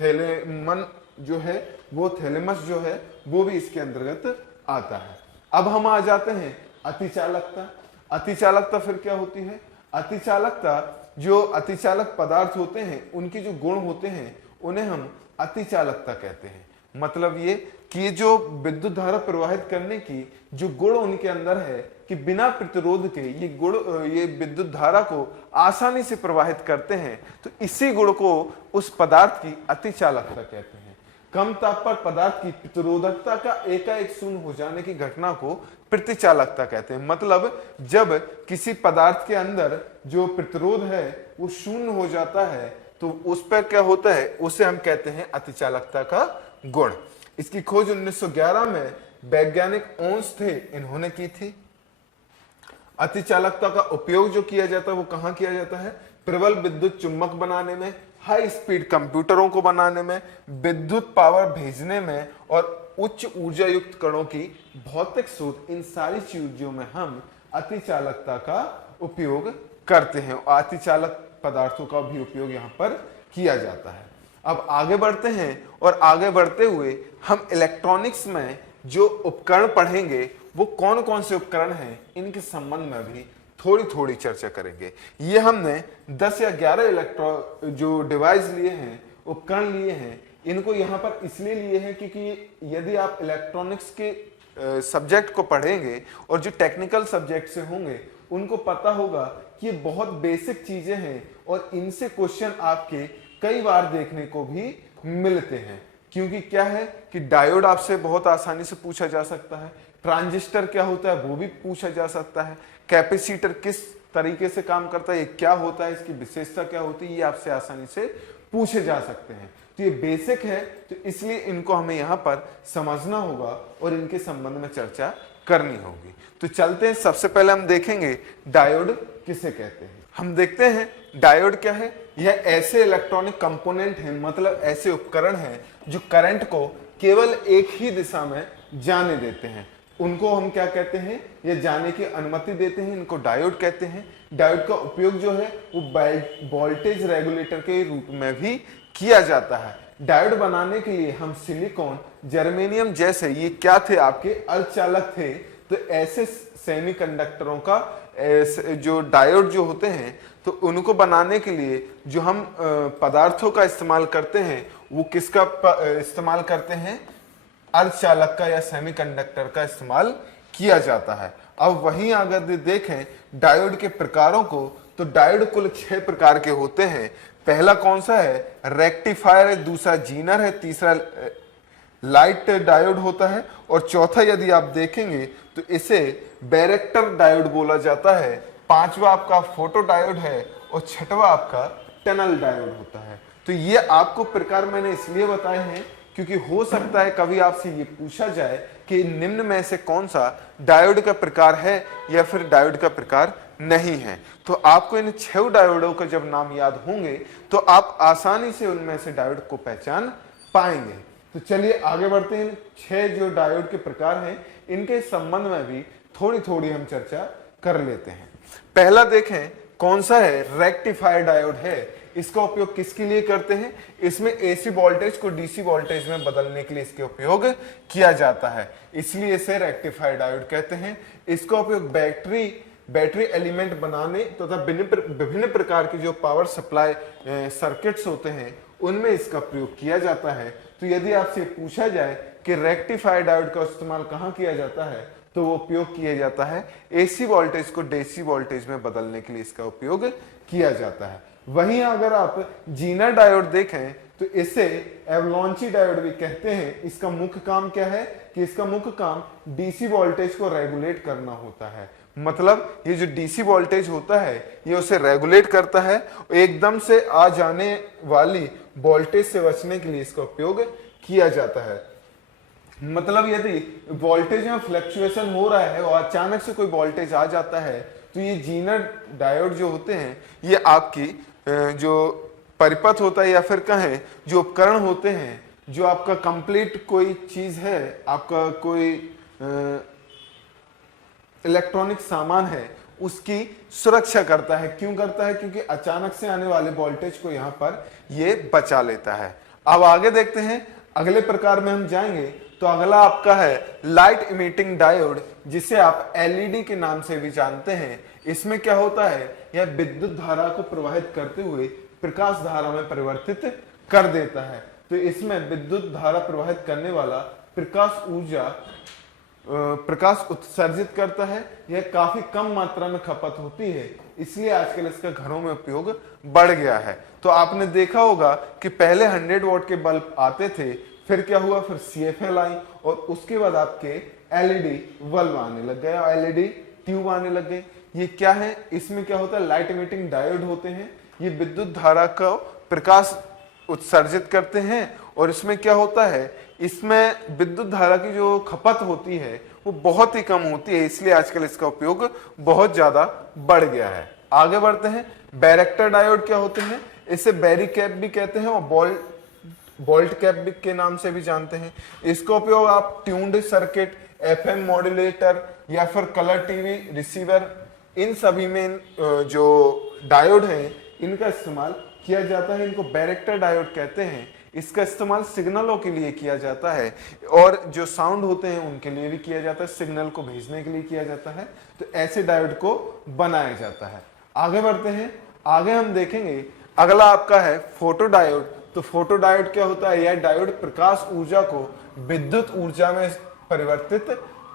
थैलेमन जो है वो, थैलेमस जो है वो भी इसके अंतर्गत आता है। अब हम आ जाते हैं अतिचालकता। अतिचालकता फिर क्या होती है? अतिचालकता, जो अतिचालक पदार्थ होते हैं उनके जो गुण होते हैं उन्हें हम अतिचालकता कहते हैं। मतलब ये कि ये जो विद्युत धारा प्रवाहित करने की जो गुण उनके अंदर है कि बिना प्रतिरोध के ये गुण ये विद्युत धारा को आसानी से प्रवाहित करते हैं, तो इसी गुण को उस पदार्थ की अतिचालकता कहते हैं। कम ताप पर पदार्थ की प्रतिरोधकता का एकाएक शून्य हो जाने की घटना को प्रतिचालकता कहते हैं। मतलब जब किसी पदार्थ के अंदर जो प्रतिरोध है वो शून्य हो जाता है तो उस पर क्या होता है, उसे हम कहते हैं अतिचालकता का गुण। इसकी खोज 1911 में वैज्ञानिक ओन्स थे, इन्होंने की थी। अतिचालकता का उपयोग जो किया जाता है वो कहां किया जाता है? प्रबल विद्युत चुंबक बनाने में, हाई स्पीड कंप्यूटरों को बनाने में, विद्युत पावर भेजने में और उच्च ऊर्जा युक्त कणों की भौतिक शोध, इन सारी चीजों में हम अतिचालकता का उपयोग करते हैं। अतिचालक पदार्थों का भी उपयोग यहाँ पर किया जाता है। अब आगे बढ़ते हैं और आगे बढ़ते हुए हम इलेक्ट्रॉनिक्स में जो उपकरण पढ़ेंगे वो कौन कौन से उपकरण हैं इनके संबंध में भी थोड़ी थोड़ी चर्चा करेंगे। ये हमने 10 या 11 जो डिवाइस लिए हैं, उपकरण लिए हैं, इनको यहाँ पर इसलिए लिए हैं क्योंकि यदि आप इलेक्ट्रॉनिक्स के सब्जेक्ट को पढ़ेंगे और जो टेक्निकल सब्जेक्ट से होंगे उनको पता होगा कि ये बहुत बेसिक चीजें हैं और इनसे क्वेश्चन आपके कई बार देखने को भी मिलते हैं। क्योंकि क्या है कि डायोड आपसे बहुत आसानी से पूछा जा सकता है, ट्रांजिस्टर क्या होता है वो भी पूछा जा सकता है, कैपेसिटर किस तरीके से काम करता है, ये क्या होता है, इसकी विशेषता क्या होती है, ये आपसे आसानी से पूछे जा सकते हैं। तो ये बेसिक है, तो इसलिए इनको हमें यहाँ पर समझना होगा और इनके संबंध में चर्चा करनी होगी। तो चलते हैं, सबसे पहले हम देखेंगे डायोड किसे कहते हैं। हम देखते हैं डायोड क्या है। यह ऐसे इलेक्ट्रॉनिक कंपोनेंट हैं, मतलब ऐसे उपकरण हैं जो करंट को केवल एक ही दिशा में जाने देते हैं, उनको हम क्या कहते हैं, ये जाने की अनुमति देते हैं, इनको डायोड कहते हैं। डायोड का उपयोग जो है वो वोल्टेज रेगुलेटर के रूप में भी किया जाता है। डायोड बनाने के लिए हम सिलिकॉन, जर्मेनियम जैसे ये क्या थे, आपके अर्धचालक थे। तो ऐसे सेमीकंडक्टरों का जो डायोड जो होते हैं, तो उनको बनाने के लिए जो हम पदार्थों का इस्तेमाल करते हैं वो किसका इस्तेमाल करते हैं? अर्धचालक का या सेमीकंडक्टर का इस्तेमाल किया जाता है। अब वहीं अगर देखें डायोड के प्रकारों को, तो डायोड कुल 6 प्रकार के होते हैं। पहला कौन सा है? रेक्टिफायर है, दूसरा जीनर है, तीसरा लाइट डायोड होता है और चौथा यदि आप देखेंगे तो इसे बैरेक्टर डायोड बोला जाता है। पांचवा आपका फोटो डायोड है और छठवा आपका टनल डायोड होता है। तो ये आपको प्रकार मैंने इसलिए बताए हैं क्योंकि हो सकता है कभी आपसे ये पूछा जाए कि निम्न में से कौन सा डायोड का प्रकार है या फिर डायोड का प्रकार नहीं है। तो आपको इन 6 डायोडों का जब नाम याद होंगे तो आप आसानी से उनमें से डायोड को पहचान पाएंगे। तो चलिए आगे बढ़ते हैं। 6 जो डायोड के प्रकार हैं इनके संबंध में भी थोड़ी थोड़ी हम चर्चा कर लेते हैं। पहला देखें कौन सा है? रेक्टिफायर डायोड है। इसका उपयोग किसके लिए करते हैं? इसमें एसी वोल्टेज को डीसी वोल्टेज में बदलने के लिए इसके उपयोग किया जाता है, इसलिए इसे रेक्टिफायर डायोड कहते हैं। इसका उपयोग बैटरी एलिमेंट बनाने तथा विभिन्न प्रकार की जो पावर सप्लाई सर्किट्स होते हैं उनमें इसका प्रयोग किया जाता है। तो यदि आपसे पूछा जाए कि रेक्टिफायर डायोड का इस्तेमाल कहाँ किया जाता है, तो वो उपयोग किया जाता है एसी वोल्टेज को डीसी वोल्टेज में बदलने के लिए इसका उपयोग किया जाता है। वहीं अगर आप जीनर डायोड देखें तो इसे एवलांची डायोड भी कहते हैं। इसका मुख्य काम क्या है कि इसका मुख्य काम डीसी वोल्टेज को रेगुलेट करना होता है। मतलब ये जो डीसी वोल्टेज होता है ये उसे रेगुलेट करता है, एकदम से आ जाने वाली वोल्टेज से बचने के लिए इसका उपयोग किया जाता है। मतलब यदि वोल्टेज में फ्लक्चुएशन हो रहा है और अचानक से कोई वोल्टेज आ जाता है तो ये जीनर डायोड जो होते हैं ये आपकी जो परिपथ होता है या फिर कहें जो उपकरण होते हैं, जो आपका कंप्लीट कोई चीज है, आपका कोई इलेक्ट्रॉनिक सामान है, उसकी सुरक्षा करता है। क्यों करता है? क्योंकि अचानक से आने वाले वोल्टेज को यहाँ पर ये बचा लेता है। अब आगे देखते हैं, अगले प्रकार में हम जाएंगे तो अगला आपका है लाइट इमिटिंग डायोड, जिसे आप एलईडी के नाम से भी जानते हैं। इसमें क्या होता है, यह विद्युत धारा को प्रवाहित करते हुए प्रकाश धारा में परिवर्तित कर देता है। तो इसमें विद्युत धारा प्रवाहित करने वाला प्रकाश उत्सर्जित करता है। यह काफी कम मात्रा में खपत होती है, इसलिए आजकल इसका घरों में उपयोग बढ़ गया है। तो आपने देखा होगा कि पहले 100 वॉट के बल्ब आते थे, फिर क्या हुआ, फिर CFL आई और उसके बाद आपके एलईडी बल्ब आने लग गए, एलईडी ट्यूब आने लग गई। ये क्या है, इसमें क्या होता है, लाइट इमिटिंग डायोड होते हैं। ये विद्युत धारा का प्रकाश उत्सर्जित करते हैं और इसमें क्या होता है, इसमें विद्युत धारा की जो खपत होती है वो बहुत ही कम होती है, इसलिए आजकल इसका उपयोग बहुत ज्यादा बढ़ गया है। आगे बढ़ते हैं, बैरेक्टर डायोड क्या होते हैं, इसे बैरी कैप भी कहते हैं और बोल्ट कैप के नाम से भी जानते हैं। इसका उपयोग आप ट्यून्ड सर्किट, FM मॉड्यूलेटर या फिर कलर टीवी रिसीवर, इन सभी में जो डायोड हैं इनका इस्तेमाल किया जाता है। इनको बैरेक्टर डायोड कहते हैं। इसका इस्तेमाल सिग्नलों के लिए किया जाता है और जो साउंड होते हैं उनके लिए भी किया जाता है, सिग्नल को भेजने के लिए किया जाता है। तो ऐसे डायोड को बनाया जाता है। आगे बढ़ते हैं, आगे हम देखेंगे अगला आपका है फोटो डायोड। तो फोटो डायोड क्या होता है, यह डायोड प्रकाश ऊर्जा को विद्युत ऊर्जा में परिवर्तित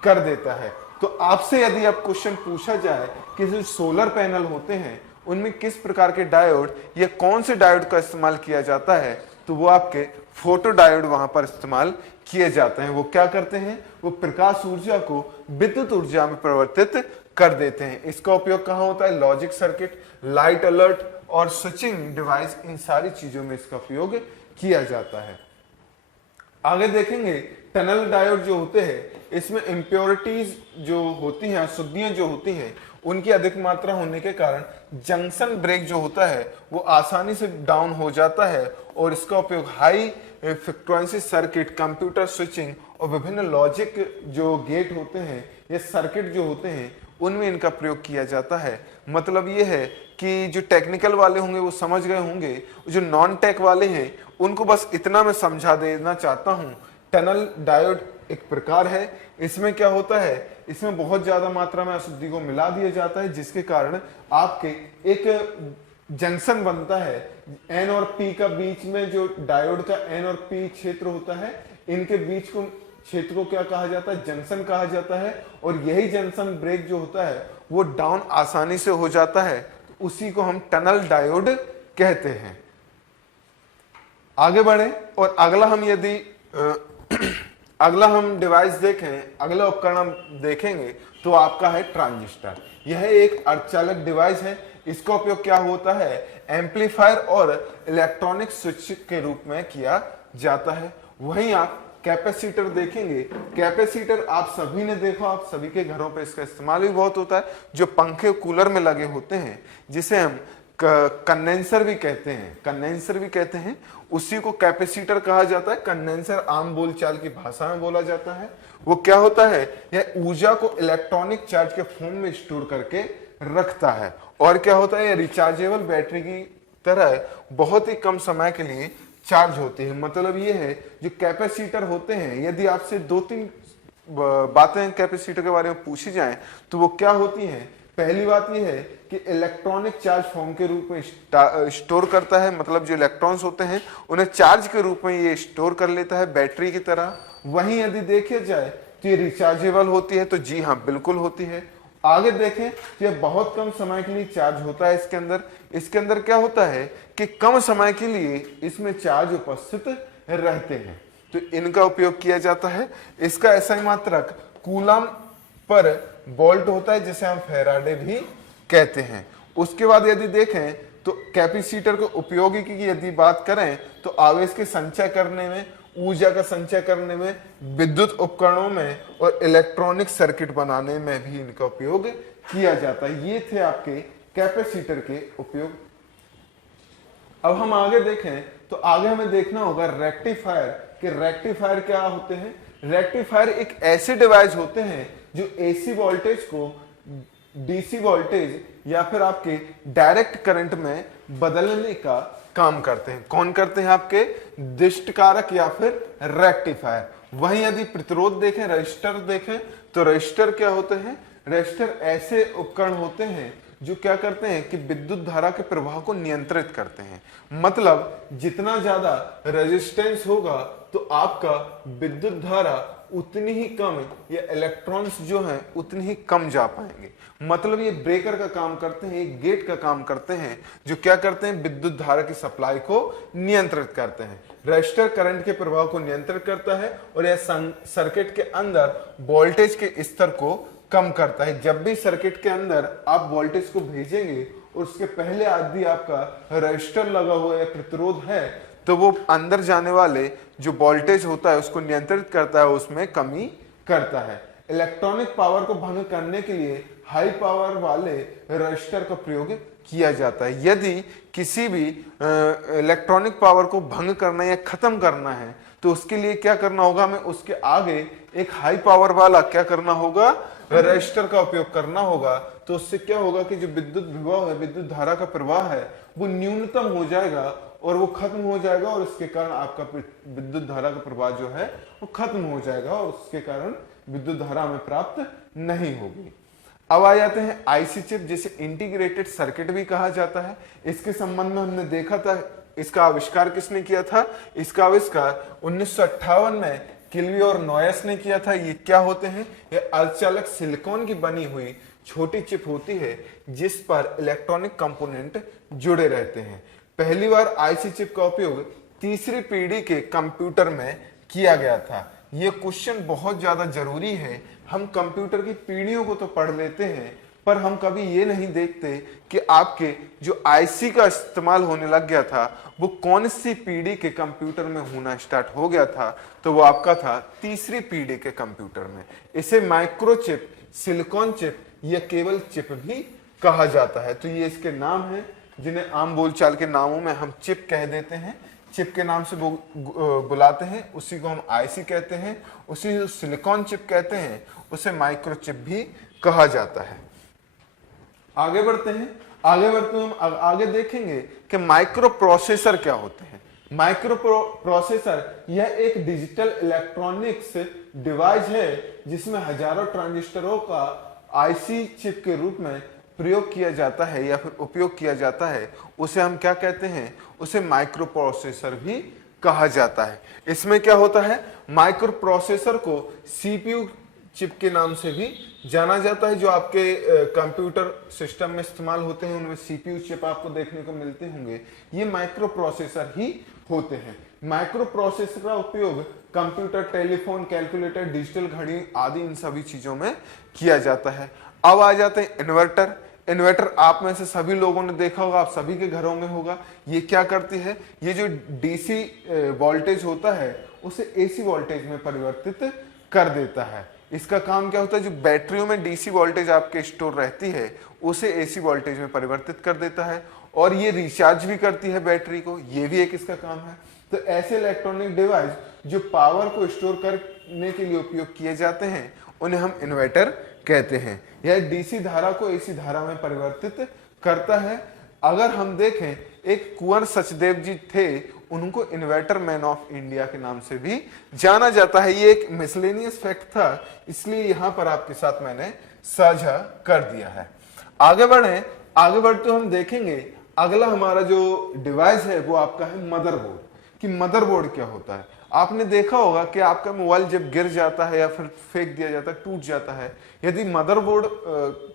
कर देता है। तो आपसे यदि अब क्वेश्चन पूछा जाए कि जो सोलर पैनल होते हैं उनमें किस प्रकार के डायोड या कौन से डायोड का इस्तेमाल किया जाता है, तो वो आपके फोटो डायोड वहां पर इस्तेमाल किए जाते हैं। वो क्या करते हैं, वो प्रकाश ऊर्जा को विद्युत ऊर्जा में परिवर्तित कर देते हैं। इसका उपयोग कहाँ होता है, लॉजिक सर्किट, लाइट अलर्ट और स्विचिंग डिवाइस, इन सारी चीजों में इसका उपयोग किया जाता है। आगे देखेंगे टनल डायोड जो होते हैं, इसमें इम्प्योरिटीज जो होती हैं, अशुद्धियां जो होती हैं, उनकी अधिक मात्रा होने के कारण जंक्शन ब्रेक जो होता है वो आसानी से डाउन हो जाता है और इसका उपयोग high frequency circuit, computer switching और विभिन्न लॉजिक जो गेट होते हैं या सर्किट जो होते हैं उनमें इनका प्रयोग किया जाता है। मतलब ये है कि जो टेक्निकल वाले होंगे वो समझ गए होंगे, जो नॉन टेक वाले हैं उनको बस इतना मैं समझा देना चाहता हूँ। टनल डायोड एक प्रकार है, इसमें क्या होता है, इसमें बहुत ज्यादा मात्रा में अशुद्धि को मिला दिया जाता है, जिसके कारण आपके एक जंक्शन बनता है। N और P का बीच में जो डायोड का N और P क्षेत्र होता है, इनके बीच को क्षेत्र को क्या कहा जाता है, जंक्शन कहा जाता है। और यही जंक्शन ब्रेक जो होता है वो डाउन आसानी से हो जाता है, तो उसी को हम टनल डायोड कहते हैं। आगे बढ़े और अगला हम डिवाइस देखें, अगला उपकरण हम देखेंगे तो आपका है ट्रांजिस्टर। यह एक अर्धचालक डिवाइस है। इसका उपयोग क्या होता है, एम्पलीफायर और इलेक्ट्रॉनिक स्विच के रूप में किया जाता है। वहीं आप कैपेसिटर देखेंगे। कैपेसिटर आप सभी ने देखा, आप सभी के घरों पे इसका इस्तेमाल भी बहुत होता है, जो पंखे कूलर में लगे होते हैं, जिसे हम कंडेंसर भी कहते हैं, उसी को कैपेसिटर कहा जाता है। कंडेंसर आम बोलचाल की भाषा में बोला जाता है। वो क्या होता है, यह ऊर्जा को इलेक्ट्रॉनिक चार्ज के फॉर्म में स्टोर करके रखता है। और क्या होता है, यह रिचार्जेबल बैटरी की तरह बहुत ही कम समय के लिए चार्ज होती है। मतलब ये है, जो कैपेसिटर होते हैं, यदि आपसे 2-3 बातें कैपेसिटर के बारे में पूछी जाएं तो वो क्या होती हैं। पहली बात यह है कि इलेक्ट्रॉनिक चार्ज फॉर्म के रूप में स्टोर करता है, मतलब जो इलेक्ट्रॉन्स होते हैं उन्हें चार्ज के रूप में ये स्टोर कर लेता है बैटरी की तरह। वहीं यदि देखा जाए तो ये रिचार्जेबल होती है, तो जी हाँ बिल्कुल होती है। आगे देखें तो यह बहुत कम समय के लिए चार्ज होता है। इसके अंदर क्या होता है कि कम समय के लिए इसमें चार्ज उपस्थित रहते हैं, तो इनका उपयोग किया जाता है। इसका एसआई मात्रक कूलम पर वोल्ट होता है, जिसे हम फैराडे भी कहते हैं। उसके बाद यदि देखें तो कैपेसिटर को उपयोगी की यदि बात करें तो आवेश के संचय करने में, ऊर्जा का संचय करने में, विद्युत उपकरणों में और इलेक्ट्रॉनिक सर्किट बनाने में भी इनका उपयोग किया जाता है। ये थे आपके कैपेसिटर के उपयोग। अब हम आगे देखें तो आगे हमें देखना होगा रेक्टिफायर कि रेक्टिफायर क्या होते हैं। रेक्टिफायर एक ऐसे डिवाइस होते हैं जो एसी वोल्टेज को डीसी वोल्टेज या फिर आपके डायरेक्ट करंट में बदलने का काम करते हैं। कौन करते हैं, आपके दिष्टकारक या फिर रेक्टिफायर। वहीं यदि प्रतिरोध देखें, रजिस्टर देखें, तो रजिस्टर क्या होते हैं? रजिस्टर ऐसे उपकरण होते हैं जो क्या करते हैं कि विद्युत धारा के प्रवाह को नियंत्रित करते हैं। मतलब जितना ज्यादा रेजिस्टेंस होगा तो आपका विद्युत धारा उतनी ही कम या इलेक्ट्रॉन्स जो हैं उतनी ही कम जा पाएंगे। मतलब ये ब्रेकर का काम करते हैं, एक गेट का काम करते हैं जो क्या करते हैं? विद्युत धारा की सप्लाई को नियंत्रित करते हैं। रजिस्टर करंट के प्रवाह को नियंत्रित करता है और यह सर्किट के अंदर वोल्टेज के स्तर को कम करता है। जब भी सर्किट के अंदर आप वोल्टेज को भेजेंगे और उसके पहले यदि आपका रजिस्टर लगा हुआ है, प्रतिरोध है, तो वो अंदर जाने वाले जो वोल्टेज होता है उसको नियंत्रित करता है, उसमें कमी करता है। इलेक्ट्रॉनिक पावर को भंग करने के लिए हाई पावर वाले रजिस्टर का प्रयोग किया जाता है। यदि किसी भी इलेक्ट्रॉनिक पावर को भंग करना या खत्म करना है तो उसके लिए क्या करना होगा? हमें उसके आगे एक हाई पावर वाला क्या करना होगा? रजिस्टर का उपयोग करना होगा। तो उससे क्या होगा कि जो विद्युत विभव है, विद्युत धारा का प्रवाह है, वो न्यूनतम हो जाएगा और वो खत्म हो जाएगा और इसके कारण आपका विद्युत धारा का प्रवाह जो है वो खत्म हो जाएगा और उसके कारण विद्युत धारा हमें प्राप्त नहीं होगी। अब आ जाते हैं आईसी चिप, जिसे इंटीग्रेटेड सर्किट भी कहा जाता है। इसके संबंध में हमने देखा था, इसका आविष्कार किसने किया था? इसका आविष्कार 1958 में किल्वी और नोयस ने किया था। ये क्या होते हैं? ये अर्धचालक सिलिकॉन की बनी हुई छोटी चिप होती है जिस पर इलेक्ट्रॉनिक कंपोनेंट जुड़े रहते हैं। पहली बार आईसी चिप का उपयोग तीसरी पीढ़ी के कंप्यूटर में किया गया था। ये क्वेश्चन बहुत ज्यादा जरूरी है। हम कंप्यूटर की पीढ़ियों को तो पढ़ लेते हैं पर हम कभी ये नहीं देखते कि आपके जो आईसी का इस्तेमाल होने लग गया था वो कौन सी पीढ़ी के कंप्यूटर में होना स्टार्ट हो गया था। तो वो आपका था तीसरी पीढ़ी के कंप्यूटर में। इसे माइक्रोचिप, सिलिकॉन चिप या केवल चिप भी कहा जाता है। तो ये इसके नाम हैं जिन्हें आम बोलचाल के नामों में हम चिप कह देते हैं। चिप के नाम से बुलाते हैं, उसी को हम आईसी कहते हैं। उसी जो सिलिकॉन चिप कहते हैं उसे माइक्रोचिप भी कहा जाता है। आगे बढ़ते हैं हम आगे देखेंगे कि माइक्रो प्रोसेसर क्या होते हैं। माइक्रो प्रोसेसर यह एक डिजिटल इलेक्ट्रॉनिक्स डिवाइस है जिसमें हजारों ट्रांजिस्टरों का आईसी चिप के रूप में प्रयोग किया जाता है या फिर उपयोग किया जाता है। उसे हम क्या कहते हैं? उसे माइक्रो प्रोसेसर भी कहा जाता है। इसमें क्या होता है? माइक्रो प्रोसेसर को सीपीयू चिप के नाम से भी जाना जाता है। जो आपके कंप्यूटर सिस्टम में इस्तेमाल होते हैं उनमें सीपीयू चिप आपको देखने को मिलते होंगे। ये माइक्रो प्रोसेसर ही होते हैं। माइक्रो प्रोसेसर का उपयोग कंप्यूटर, टेलीफोन, कैलकुलेटर, डिजिटल घड़ी आदि इन सभी चीजों में किया जाता है। अब आ जाते हैं इन्वर्टर। इन्वर्टर आप में से सभी लोगों ने देखा होगा, आप सभी के घरों में होगा। ये क्या करती है? ये जो डीसी वोल्टेज होता है उसे एसी वोल्टेज में परिवर्तित कर देता है। इसका काम क्या होता है? जो बैटरियों में डीसी वोल्टेज आपके स्टोर रहती है उसे एसी वोल्टेज में परिवर्तित कर देता है और ये रिचार्ज भी करती है बैटरी को। ये भी एक इसका काम है। तो ऐसे इलेक्ट्रॉनिक डिवाइस जो पावर को स्टोर करने के लिए उपयोग किए जाते हैं उन्हें हम इन्वर्टर कहते हैं। यह डीसी धारा को एसी धारा में परिवर्तित करता है। अगर हम देखें, एक कुंवर सचदेव जी थे, उनको इन्वर्टर मैन ऑफ इंडिया के नाम से भी जाना जाता है। ये एक मिसलेनियस फैक्ट था, इसलिए यहां पर आपके साथ मैंने साझा कर दिया है। आगे बढ़ते हम देखेंगे अगला हमारा जो डिवाइस है वो आपका है मदरबोर्ड। कि मदरबोर्ड क्या होता है? आपने देखा होगा कि आपका मोबाइल जब गिर जाता है या फिर फेंक दिया जाता है, टूट जाता है, यदि मदरबोर्ड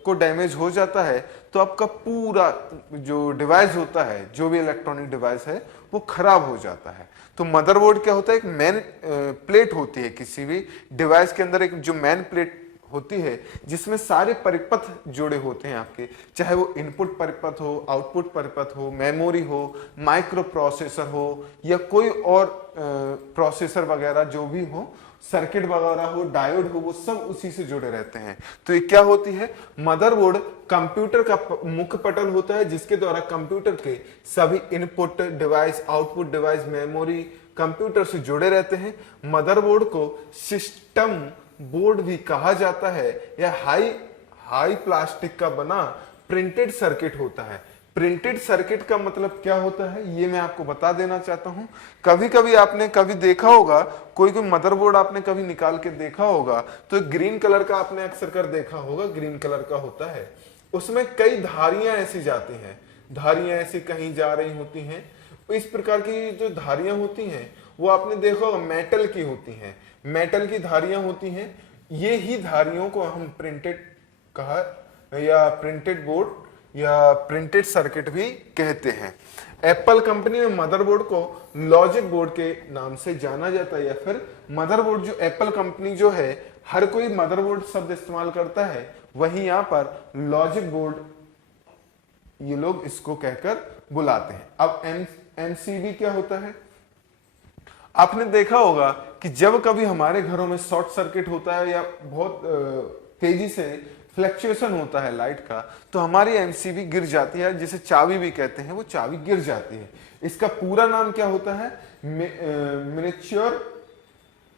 को डैमेज हो जाता है तो आपका पूरा जो डिवाइस होता है, जो भी इलेक्ट्रॉनिक डिवाइस है, वो खराब हो जाता है। तो मदरबोर्ड क्या होता है? एक मेन प्लेट होती है किसी भी डिवाइस के अंदर। एक जो मेन प्लेट होती है जिसमें सारे परिपथ जुड़े होते हैं आपके, चाहे वो इनपुट परिपथ हो, आउटपुट परिपथ हो, मेमोरी हो, माइक्रो प्रोसेसर हो या कोई और प्रोसेसर वगैरह जो भी हो, सर्किट वगैरह हो, डायोड हो, वो सब उसी से जुड़े रहते हैं। तो ये क्या होती है? मदरबोर्ड कंप्यूटर का मुख्य पटल होता है जिसके द्वारा कंप्यूटर के सभी input device, output device, memory computer से जुड़े रहते हैं। मदरबोर्ड को सिस्टम बोर्ड भी कहा जाता है। यह हाई प्लास्टिक का बना प्रिंटेड सर्किट होता है। प्रिंटेड सर्किट का मतलब क्या होता है ये मैं आपको बता देना चाहता हूं। कभी कभी आपने कभी देखा होगा, कोई कोई मदरबोर्ड आपने कभी निकाल के देखा होगा, तो ग्रीन कलर का आपने अक्सर कर देखा होगा, ग्रीन कलर का होता है, उसमें कई धारियां ऐसी जाती हैं, धारियां ऐसी कहीं जा रही होती हैं। इस प्रकार की जो धारियां होती हैं वो आपने देखा होगा मेटल की होती हैं, मेटल की धारियां होती हैं। ये ही धारियों को हम प्रिंटेड कहा या प्रिंटेड बोर्ड या प्रिंटेड सर्किट भी कहते हैं। एप्पल कंपनी में मदरबोर्ड को लॉजिक बोर्ड के नाम से जाना जाता है, या फिर मदरबोर्ड जो एप्पल कंपनी जो है, हर कोई मदरबोर्ड शब्द इस्तेमाल करता है, वहीं यहां पर लॉजिक बोर्ड ये लोग इसको कहकर बुलाते हैं। अब एमसीबी क्या होता है? आपने देखा होगा कि जब कभी हमारे घरों में शॉर्ट सर्किट होता है या बहुत तेजी से फ्लक्चुएशन होता है लाइट का, तो हमारी एमसीबी गिर जाती है, जिसे चाबी भी कहते हैं, वो चाबी गिर जाती है। इसका पूरा नाम क्या होता है? Miniature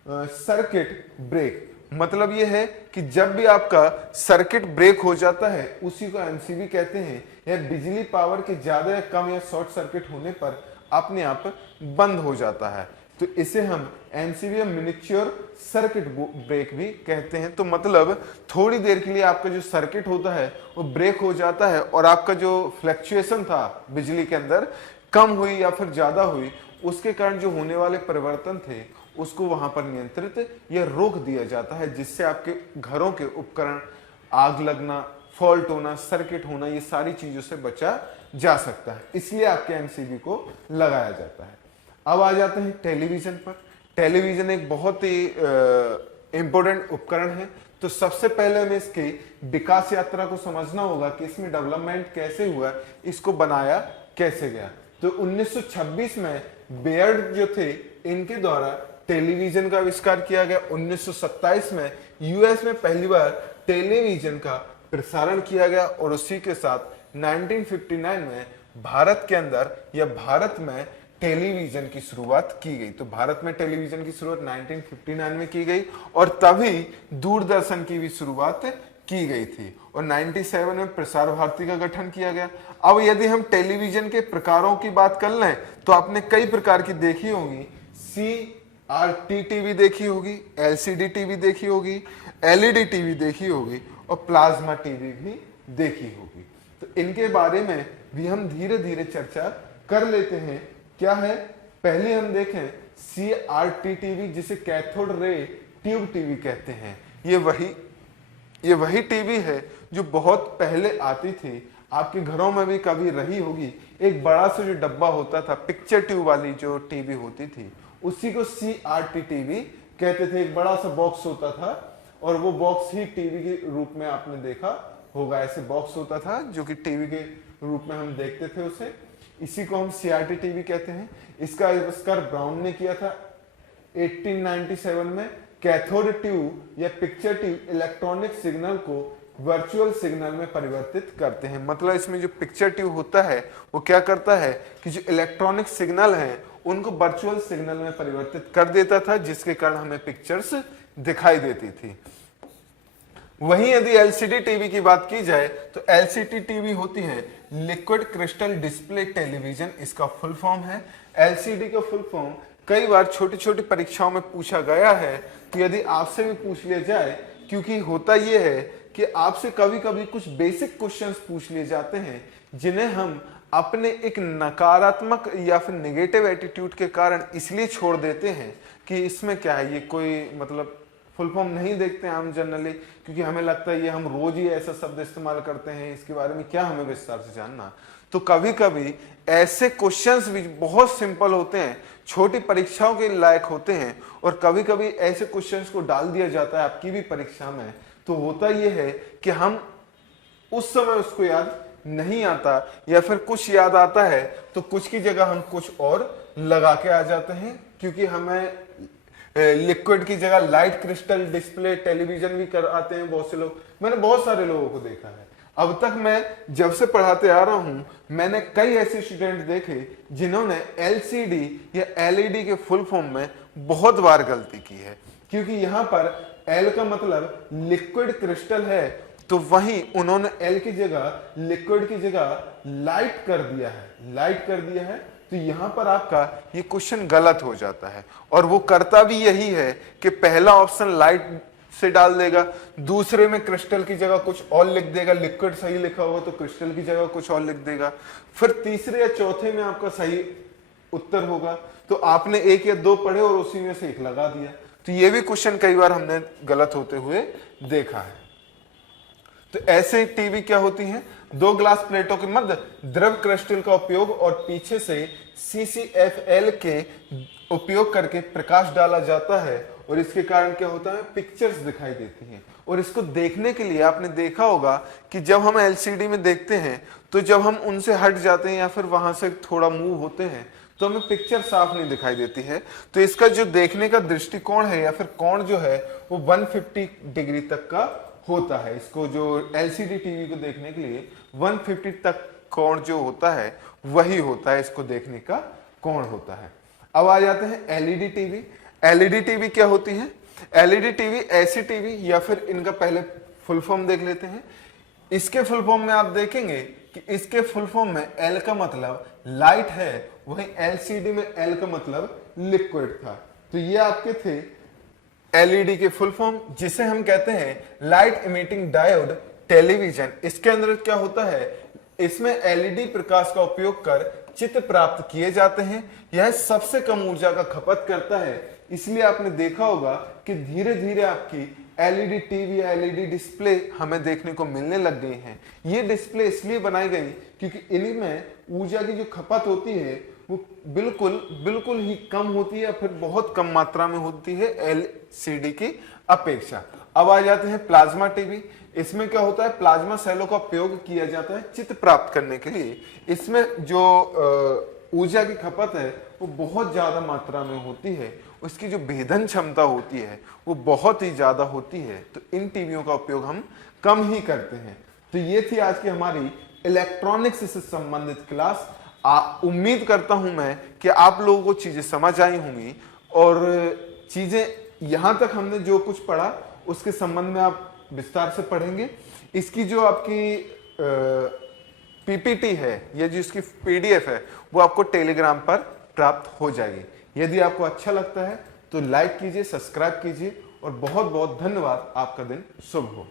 circuit break. मतलब यह है कि जब भी आपका सर्किट ब्रेक हो जाता है उसी को एमसीबी कहते हैं। यह बिजली पावर के ज्यादा या कम या शॉर्ट सर्किट होने पर अपने आप बंद हो जाता है, तो इसे हम एमसीबी या मिनिएचर सर्किट ब्रेक भी कहते हैं। तो मतलब थोड़ी देर के लिए आपका जो सर्किट होता है वो ब्रेक हो जाता है और आपका जो फ्लक्चुएशन था बिजली के अंदर कम हुई या फिर ज्यादा हुई, उसके कारण जो होने वाले परिवर्तन थे उसको वहां पर नियंत्रित या रोक दिया जाता है, जिससे आपके घरों के उपकरण आग लगना, फॉल्ट होना, सर्किट होना, ये सारी चीजों से बचा जा सकता है। इसलिए आपके एमसीबी को लगाया जाता है। अब आ जाते हैं टेलीविजन पर। टेलीविजन एक बहुत ही इंपॉर्टेंट उपकरण है। तो सबसे पहले हमें इसके विकास यात्रा को समझना होगा कि इसमें डेवलपमेंट कैसे हुआ, इसको बनाया कैसे गया। तो 1926 में बेयर्ड जो थे, इनके द्वारा टेलीविजन का आविष्कार किया गया। 1927 में यूएस में पहली बार टेलीविजन का प्रसारण किया गया और उसी के साथ 1959 में भारत के अंदर या भारत में टेलीविजन की शुरुआत की गई। तो भारत में टेलीविजन की शुरुआत 1959 में की गई और तभी दूरदर्शन की भी शुरुआत की गई थी और 97 में प्रसार भारती का गठन किया गया। अब यदि हम टेलीविजन के प्रकारों की बात कर लें तो आपने कई प्रकार की देखी होगी। CRT टीवी देखी होगी, LCD टीवी देखी होगी, LED टीवी देखी होगी और प्लाज्मा टीवी भी देखी होगी। तो इनके बारे में भी हम धीरे धीरे चर्चा कर लेते हैं। क्या है? पहले हम देखें CRT टीवी, जिसे कैथोड रे ट्यूब टीवी कहते हैं। ये वही टीवी है जो बहुत पहले आती थी, आपके घरों में भी कभी रही होगी। एक बड़ा सा जो डब्बा होता था, पिक्चर ट्यूब वाली जो टीवी होती थी, उसी को CRT टीवी कहते थे। एक बड़ा सा बॉक्स होता था और वो बॉक्स ही टीवी के रूप में आपने देखा होगा। ऐसे बॉक्स होता था जो कि टीवी के रूप में हम देखते थे उसे, इसी को हम CRT टीवी कहते हैं। इसका आविष्कार ब्राउन ने किया था 1897 में। कैथोड ट्यूब या पिक्चर ट्यूब इलेक्ट्रॉनिक सिग्नल को वर्चुअल सिग्नल में परिवर्तित करते हैं। मतलब इसमें जो पिक्चर ट्यूब होता है वो क्या करता है कि जो इलेक्ट्रॉनिक सिग्नल हैं उनको वर्चुअल सिग्नल में परिवर्तित कर देता था, जिसके कारण हमें पिक्चर्स दिखाई देती थी। वहीं यदि LCD टीवी की बात की जाए तो LCD टीवी होती है लिक्विड क्रिस्टल डिस्प्ले टेलीविजन, इसका फुल फॉर्म है। LCD का फुल फॉर्म कई बार छोटी छोटी परीक्षाओं में पूछा गया है, तो यदि आपसे भी पूछ लिया जाए, क्योंकि होता यह है कि आपसे कभी कभी कुछ बेसिक क्वेश्चंस पूछ लिए जाते हैं जिन्हें हम अपने एक नकारात्मक या फिर नेगेटिव एटीट्यूड के कारण इसलिए छोड़ देते हैं कि इसमें क्या है, ये कोई मतलब फुल फॉर्म नहीं देखते हैं हम जनरली, क्योंकि हमें लगता है ये हम रोज ही ऐसा शब्द इस्तेमाल करते हैं, इसके बारे में क्या हमें विस्तार से जानना। तो कभी कभी ऐसे क्वेश्चंस भी बहुत सिंपल होते हैं, छोटी परीक्षाओं के लायक होते हैं, और कभी कभी ऐसे क्वेश्चंस को डाल दिया जाता है आपकी भी परीक्षा में। तो होता यह है कि हम उस समय उसको याद नहीं आता, या फिर कुछ याद आता है तो कुछ की जगह हम कुछ और लगा के आ जाते हैं, क्योंकि हमें लिक्विड की जगह लाइट क्रिस्टल डिस्प्ले टेलीविजन भी कर आते हैं बहुत से लोग। मैंने बहुत सारे लोगों को देखा है। अब तक मैं जब से पढ़ाते आ रहा हूं, मैंने कई ऐसे स्टूडेंट देखे जिन्होंने LCD या LED के फुल फॉर्म में बहुत बार गलती की है, क्योंकि यहां पर L का मतलब लिक्विड क्रिस्टल है, तो वहीं उन्होंने एल की जगह लिक्विड की जगह लाइट कर दिया है, लाइट कर दिया है। तो यहां पर आपका ये क्वेश्चन गलत हो जाता है, और वो करता भी यही है कि पहला ऑप्शन लाइट से डाल देगा, दूसरे में क्रिस्टल की जगह कुछ और लिख देगा, लिक्विड सही लिखा होगा तो क्रिस्टल की जगह कुछ और लिख देगा, फिर तीसरे या चौथे में आपका सही उत्तर होगा। तो आपने एक या दो पढ़े और उसी में से एक लगा दिया। तो ये भी क्वेश्चन कई बार हमने गलत होते हुए देखा है। तो ऐसे टीवी क्या होती है, दो ग्लास प्लेटों के मध्य द्रव क्रिस्टल का उपयोग और पीछे से CCFL के उपयोग करके प्रकाश डाला जाता है, और इसके कारण क्या होता है, पिक्चर्स दिखाई देती हैं। और इसको देखने के लिए आपने देखा होगा कि जब हम LCD में देखते हैं तो जब हम उनसे हट जाते हैं या फिर वहां से थोड़ा मूव होते हैं तो हमें पिक्चर साफ नहीं दिखाई देती है। तो इसका जो देखने का दृष्टिकोण है या फिर कोण जो है वो 150 डिग्री तक का होता है। इसको जो LCD टीवी को देखने के लिए 150 तक कोण जो होता है वही होता है, इसको देखने का कोण होता है। अब आ जाते हैं LED टीवी। LED टीवी क्या होती है, LED टीवी ऐसी टीवी, या फिर इनका पहले फुल फॉर्म देख लेते हैं। इसके फुल फॉर्म में आप देखेंगे कि इसके फुल फॉर्म में L का मतलब लाइट है, वहीं LCD में L का मतलब लिक्विड था। तो ये आपके थे LED के फुल फॉर्म, जिसे हम कहते हैं लाइट इमिटिंग डायोड टेलीविजन। इसके अंदर क्या होता है, इसमें LED प्रकाश का उपयोग कर चित्र प्राप्त किए जाते हैं। यह सबसे कम ऊर्जा का खपत करता है, इसलिए आपने देखा होगा कि धीरे धीरे आपकी LED टीवी या LED डिस्प्ले हमें देखने को मिलने लग गई हैं। ये डिस्प्ले इसलिए बनाई गई क्योंकि इनमें ऊर्जा की जो खपत होती है वो बिल्कुल ही कम होती है, फिर बहुत कम मात्रा में होती है LCD की अपेक्षा। अब आ जाते हैं प्लाज्मा टीवी। इसमें क्या होता है, प्लाज्मा सेलों का उपयोग किया जाता है चित्र प्राप्त करने के लिए। इसमें जो ऊर्जा की खपत है वो बहुत ज्यादा मात्रा में होती है, उसकी जो भेदन क्षमता होती है वो बहुत ही ज्यादा होती है। तो इन टीवियों का उपयोग हम कम ही करते हैं। तो ये थी आज की हमारी इलेक्ट्रॉनिक्स से संबंधित क्लास। उम्मीद करता हूं मैं कि आप लोगों को चीजें समझ आई होंगी, और चीजें यहां तक हमने जो कुछ पढ़ा उसके संबंध में आप विस्तार से पढ़ेंगे। इसकी जो आपकी PPT है या जो इसकी PDF है वो आपको टेलीग्राम पर प्राप्त हो जाएगी। यदि आपको अच्छा लगता है तो लाइक कीजिए, सब्सक्राइब कीजिए, और बहुत बहुत धन्यवाद। आपका दिन शुभ हो।